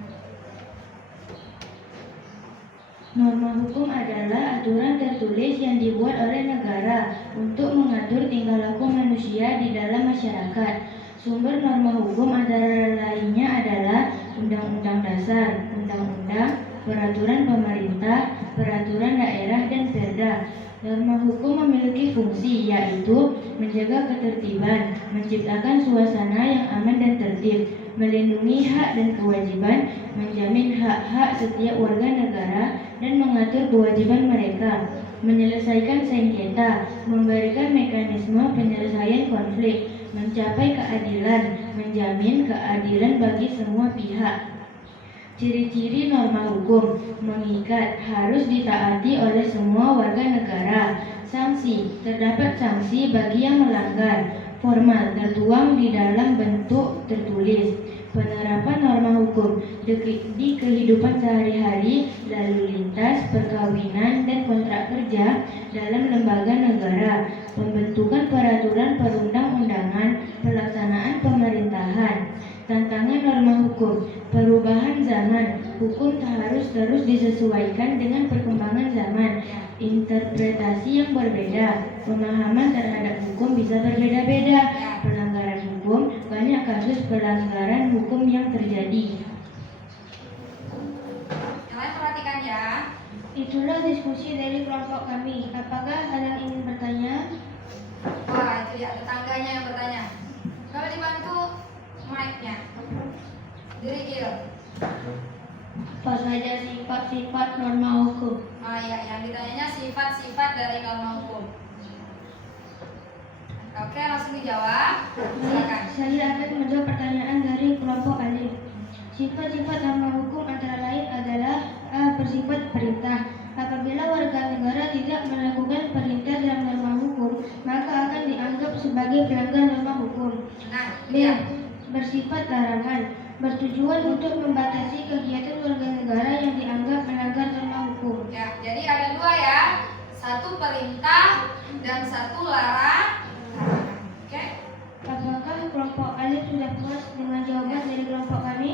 Norma hukum adalah aturan tertulis yang dibuat oleh negara untuk mengatur tingkah laku manusia di dalam masyarakat. Sumber norma hukum antara lainnya adalah Undang-Undang Dasar, Undang-Undang, Peraturan Pemerintah, Peraturan Daerah, dan Perda. Norma hukum memiliki fungsi yaitu menjaga ketertiban, menciptakan suasana yang aman dan tertib, melindungi hak dan kewajiban, menjamin hak-hak setiap warga negara, dan mengatur kewajiban mereka, menyelesaikan sengketa, memberikan mekanisme penyelesaian konflik, mencapai keadilan, menjamin keadilan bagi semua pihak. Ciri-ciri norma hukum: mengikat, harus ditaati oleh semua warga negara. Sanksi: terdapat sanksi bagi yang melanggar. Formal, tertuang di dalam bentuk tertulis. Penerapan norma hukum di kehidupan sehari-hari, lalu lintas, perkawinan, dan kontrak kerja dalam lembaga negara. Pembentukan peraturan perundang-undangan, pelaksanaan pemerintahan. Tantangan norma hukum: perubahan zaman, hukum harus terus disesuaikan dengan perkembangan zaman. Interpretasi yang berbeda, pemahaman terhadap hukum bisa berbeda-beda. Pelanggaran hukum, banyak kasus pelanggaran hukum yang terjadi. Yang lain perhatikan ya. Itulah diskusi dari kelompok kami. Apakah ada yang ingin bertanya? Wah, itu ya tetangganya yang bertanya. Coba dibantu mic-nya. Dirigil. Apa saja sifat-sifat norma hukum? Oh iya, yang ditanyanya sifat-sifat dari norma hukum. Oke, langsung dijawab. Silakan. Saya akan menjawab pertanyaan dari kelompok alif. Sifat-sifat norma hukum antara lain adalah A. Bersifat perintah. Apabila warga negara tidak melakukan perintah dalam norma hukum, maka akan dianggap sebagai pelanggar norma hukum. Nah, B. ya. Bersifat larangan. Bertujuan untuk membatasi kegiatan warga negara yang dianggap melanggar norma hukum. Ya, jadi ada dua ya. Satu perintah dan satu larangan. Oke? Apakah kelompok alif sudah puas dengan jawaban dari kelompok kami?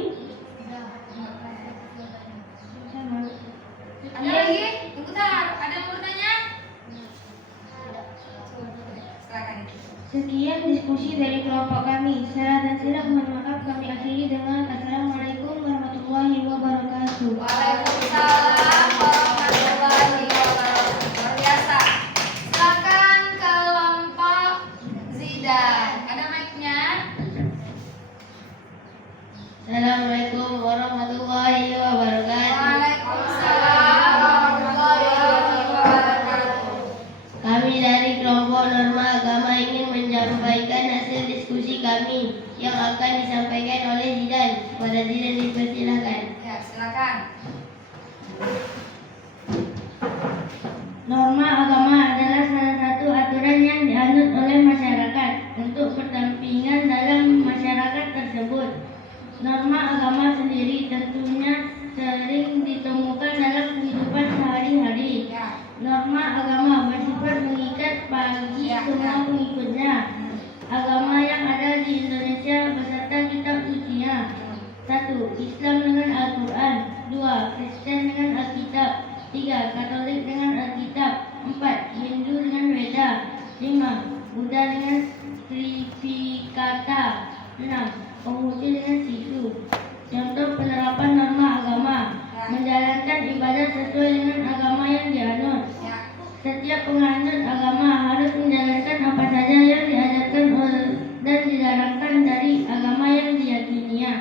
Sama. Ada lagi? Bentar, ada yang mau bertanya? Silakan. Sekian diskusi dari kelompok kami. Salah dan silap mohon maaf kami akhiri dengan Assalamualaikum warahmatullahi wabarakatuh. Waalaikumsalam warahmatullahi wabarakatuh. Luar biasa. Silakan kelompok Zidan. Ada mic-nya? Assalamualaikum warahmatullahi wabarakatuh. Waalaikumsalam warahmatullahi wabarakatuh. Kami dari kelompok Norma Agama ingin menyampaikan hasil diskusi kami yang akan disampaikan oleh Zidan. Pada Zidan dipersilakan. Ya, silakan. Norma agama adalah salah satu aturan yang dianut oleh masyarakat untuk pendampingan dalam masyarakat tersebut. Norma agama sendiri tentunya sering ditemukan dalam kehidupan sehari-hari. Ya. Norma agama bersifat mengikat bagi semua pengikutnya. Agama yang ada di Indonesia beserta kitab sucinya. 1. Islam dengan Al-Quran. 2. Kristen dengan Alkitab. 3. Katolik dengan Alkitab. 4. Hindu dengan Weda. 5. Buddha dengan Tripitaka. 6. Konghucu dengan Sisu. Contoh penerapan norma agama: menjalankan ibadah sesuai dengan agama yang dianut. Ya. Setiap penganut agama harus menjalankan apa saja yang diajarkan dan dilarangkan dari agama yang diyakininya.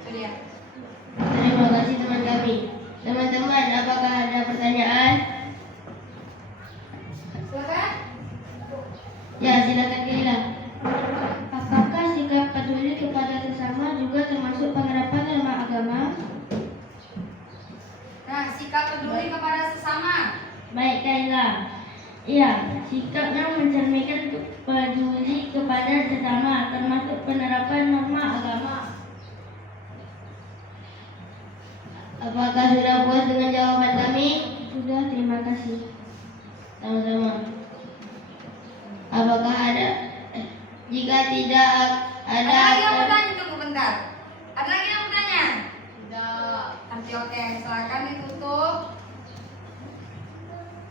Itu dia. Terima kasih teman kami. Teman-teman, apakah ada pertanyaan? Silakan. Ya, silakan Kaila. Apakah sikap peduli kepada sesama juga termasuk penerapan norma agama? Nah, sikap peduli kepada sesama. Baik, Kaila. Iya, sikap yang mencerminkan peduli kepada sesama termasuk penerapan norma agama. Apakah sudah puas dengan jawaban kami? Sudah, terima kasih. Sama-sama. Apakah ada? Jika tidak Ada lagi yang ada, bertanya? Tunggu bentar. Ada lagi yang bertanya? Tidak. Nanti oke, silakan ditutup.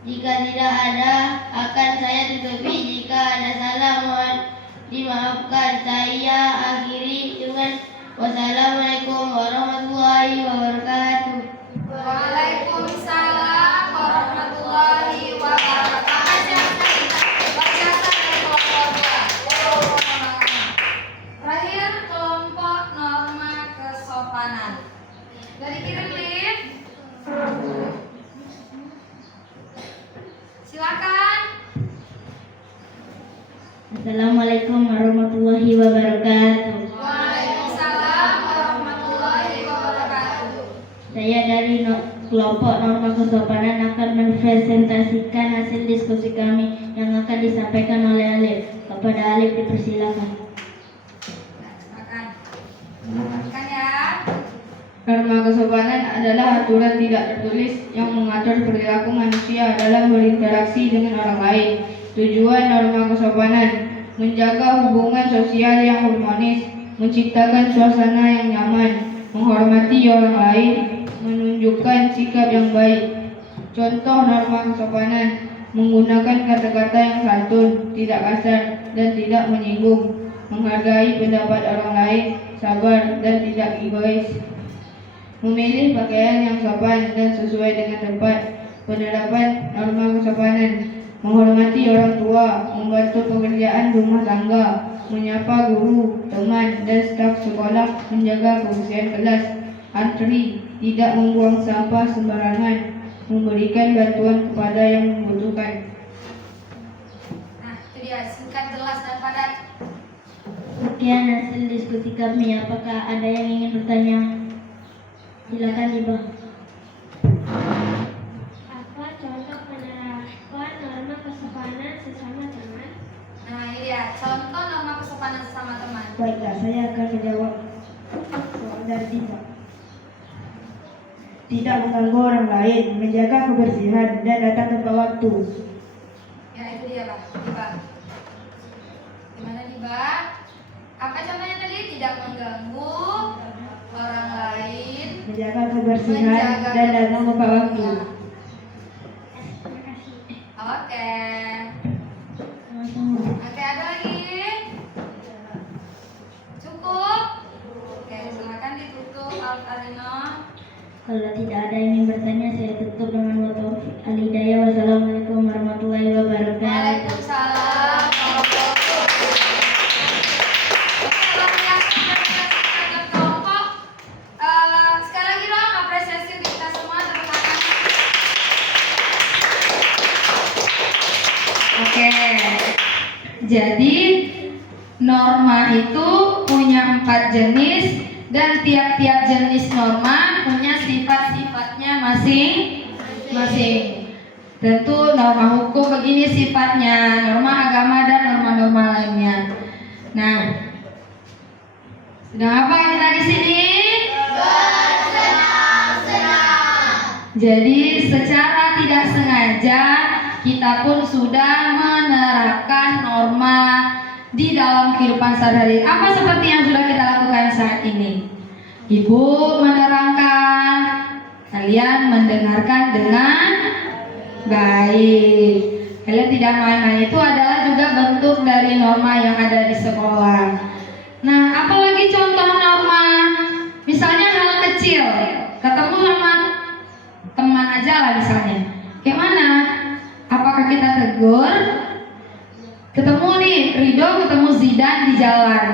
jika tidak ada, akan saya tutupi. Jika ada salah, mohon dimaafkan. Saya akhiri dengan wassalamualaikum warahmatullahi wabarakatuh. Waalaikumsalam warahmatullahi wabarakatuh. Luar biasa dari kelompok 2. Terakhir kelompok norma kesopanan. Dari kirim lip. Silakan. Assalamualaikum warahmatullahi wabarakatuh. Waalaikumsalam warahmatullahi wabarakatuh. Saya dari kelompok norma kesopanan akan mempresentasikan hasil diskusi kami yang akan disampaikan oleh Alif. Kepada Alif dipersilakan. Silakan. Silakan ya. Norma kesopanan adalah aturan tidak tertulis yang mengatur perilaku manusia dalam berinteraksi dengan orang lain. Tujuan norma kesopanan: menjaga hubungan sosial yang harmonis, menciptakan suasana yang nyaman, menghormati orang lain, menunjukkan sikap yang baik. Contoh norma kesopanan: menggunakan kata-kata yang santun, tidak kasar, dan tidak menyinggung, menghargai pendapat orang lain, sabar, dan tidak egois, memilih pakaian yang sopan dan sesuai dengan tempat. Penerapan norma kesopanan: menghormati orang tua, membantu pekerjaan rumah tangga, menyapa guru, teman, dan staf sekolah, menjaga kebersihan kelas, antri, tidak membuang sampah sembarangan, memberikan bantuan kepada yang membutuhkan. Nah, itu dia, singkat, jelas, dan padat. Sekian hasil diskusi kami. Apakah ada yang ingin bertanya? Silakan Ibu. Apa contoh penerapan norma kesopanan sesama teman? Nah, ini dia, contoh norma kesopanan sesama teman. Baiklah, saya akan menjawab soal dari Diva. Tidak mengganggu orang lain, menjaga kebersihan, dan datang tepat waktu. Ya, itu dia, Pak. Diba. Gimana, Diba? Apa contohnya tadi? Tidak mengganggu orang lain, Menjaga kebersihan, dan dalam tepat waktu. Oke. Sama-sama. Oke, ada lagi? Cukup? Oke, silakan ditutup Altarino. Kalau tidak ada yang ingin bertanya, saya tutup dengan wa taufiq al-hidayah. Wassalamualaikum warahmatullahi wabarakatuh. Waalaikumsalam warahmatullahi wabarakatuh. Oke, luar biasa dari kelompok. Sekali lagi dong apresiasi untuk kita semua, tepuk tangan. Oke, jadi norma itu punya 4 jenis dan tiap-tiap jenis norma punya sifat-sifatnya masing-masing. Tentu norma hukum begini sifatnya, norma agama dan norma-norma lainnya. Nah, sedang apa kita di sini? Jadi secara tidak sengaja kita pun sudah menerapkan norma di dalam kehidupan sehari-hari. Apa seperti yang sudah kita lakukan saat ini? Ibu menerangkan, kalian mendengarkan dengan baik. Kalian tidak main-main, itu adalah juga bentuk dari norma yang ada di sekolah. Nah, apalagi contoh norma? Misalnya hal kecil, ketemu sama teman aja lah misalnya. Kayak mana? Apakah kita tegur? Ketemu nih, Rido ketemu Zidan di jalan.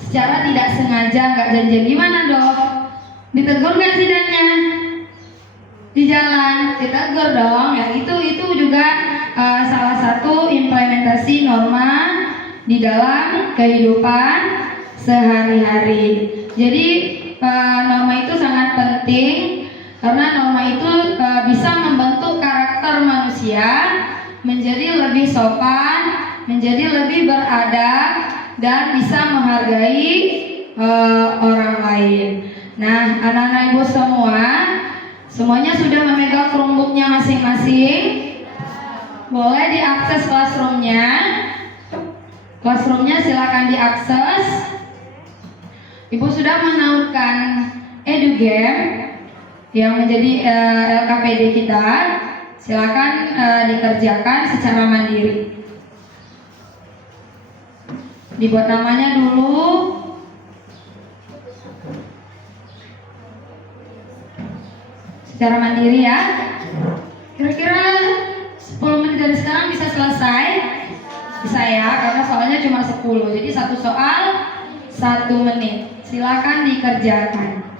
Secara tidak sengaja, nggak janjian, gimana dong? Ditegur nggak Zidannya? Di jalan, ditegur dong. Ya, itu juga salah satu implementasi norma di dalam kehidupan sehari-hari. Jadi norma itu sangat penting karena norma itu bisa membentuk karakter manusia menjadi lebih sopan, menjadi lebih beradab, dan bisa menghargai orang lain. Nah, anak-anak ibu semua, semuanya sudah memegang Chromebooknya masing-masing. Boleh diakses classroomnya. Classroomnya silakan diakses. Ibu sudah menautkan EduGame yang menjadi LKPD kita. Silakan dikerjakan secara mandiri. Dibuat namanya dulu. Secara mandiri ya. Kira-kira 10 menit dari sekarang bisa selesai? Bisa ya, karena soalnya cuma 10. Jadi satu soal 1 menit. Silakan dikerjakan.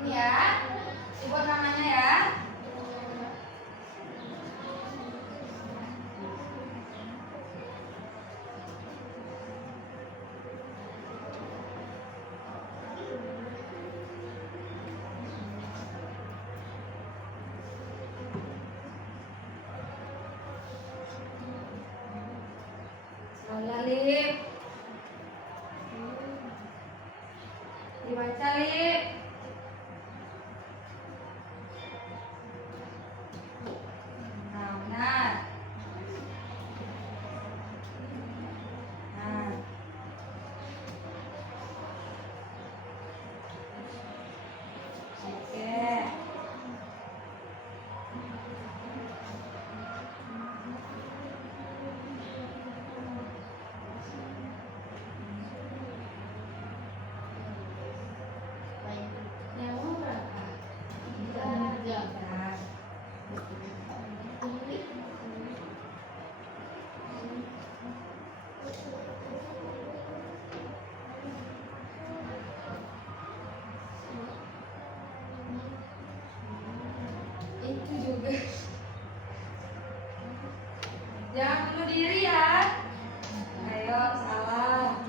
Ini ya, dibuat namanya ya. Lip. Dibaca Lip. Nah, benar. Nah. Oke. Yang mau berapa? 3. Itu juga. Jangan bunuh diri ya. Ayo, salah.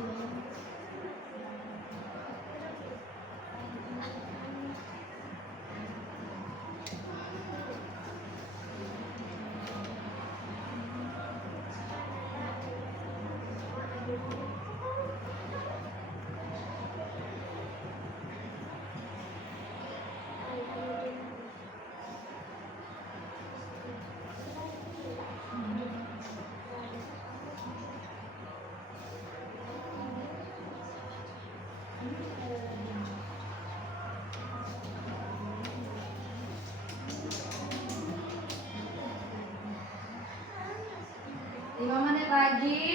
5 menit lagi.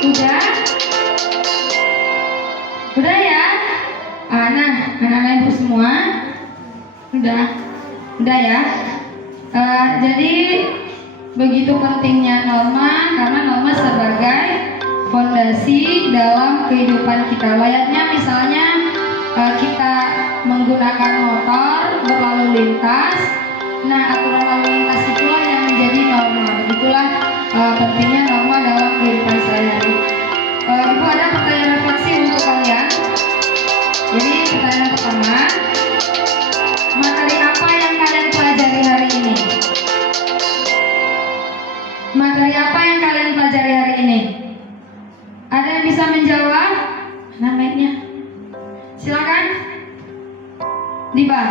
Udah? Udah ya? Nah, anak-anak ibu semua udah ya. Jadi begitu pentingnya norma, karena norma sebagai fondasi dalam kehidupan kita. Layaknya misalnya kita menggunakan motor berlalu lintas, nah aturan lalu lintas itulah yang menjadi norma. Begitulah pentingnya norma dalam kehidupan sehari-hari. Ibu ada pertanyaan refleksi untuk kalian. Jadi pertanyaan pertama, materi apa yang kalian pelajari hari ini? Materi apa yang kalian pelajari hari ini? Ada yang bisa menjawab? Nah, mic-nya. Silakan. Diba.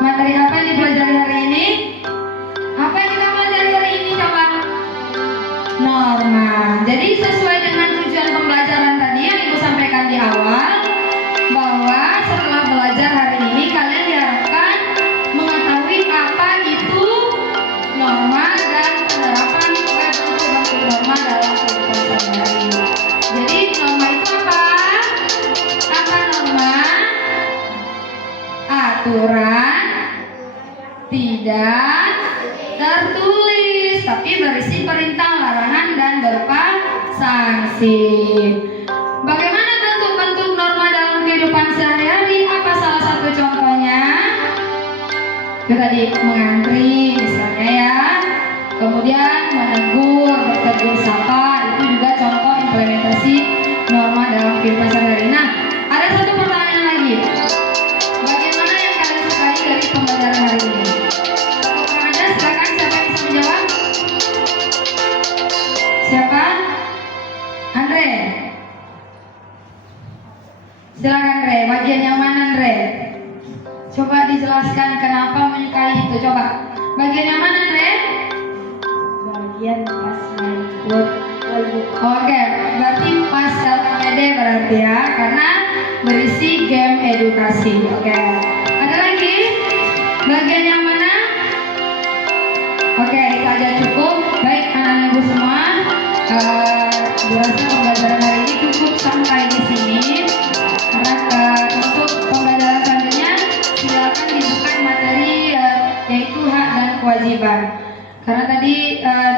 Materi apa yang dipelajari hari ini? Apa yang kita pelajari hari ini coba? Norma. Jadi sesuai dengan tujuan pembelajaran tadi yang Ibu sampaikan di awal, bahwa setelah belajar hari ini kalian diharapkan mengetahui apa itu norma dan penerapan bentuk-bentuk norma dalam kehidupan sehari-hari. Jadi norma itu apa? Apa norma? Aturan tidak tertulis tapi berisi perintah, larangan dan berupa sanksi. Bagaimana bentuk-bentuk norma dalam kehidupan sehari-hari? Apa salah satu contohnya? Itu tadi mengantri misalnya ya. Kemudian menegur, bertegur sapa, itu juga contoh implementasi norma dalam kehidupan sehari-hari. Nah, ada satu pertanyaan lagi. Bagaimana yang kalian sukai dari pembelajaran hari ini? Satu orang aja, silakan siapa yang bisa menjawab? Siapa? Andre. Silakan Andre, bagian yang mana Andre? Coba dijelaskan kenapa menyukai itu, coba. Bagian yang mana Andre? Bagian pas main buat Oke, berarti pas LKPD berarti ya, karena berisi game edukasi. Oke, ada lagi? Bagian yang mana? Oke, itu aja cukup. Baik anak-anak ibu semua, durasi pembelajaran hari ini cukup sampai di sini. Karena untuk pembelajaran selanjutnya silakan dibuka materi yaitu hak dan kewajiban. Karena tadi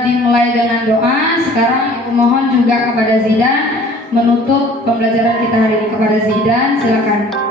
dimulai dengan doa, sekarang ibu mohon juga kepada Zidan menutup pembelajaran kita hari ini. Kepada Zidan, silakan.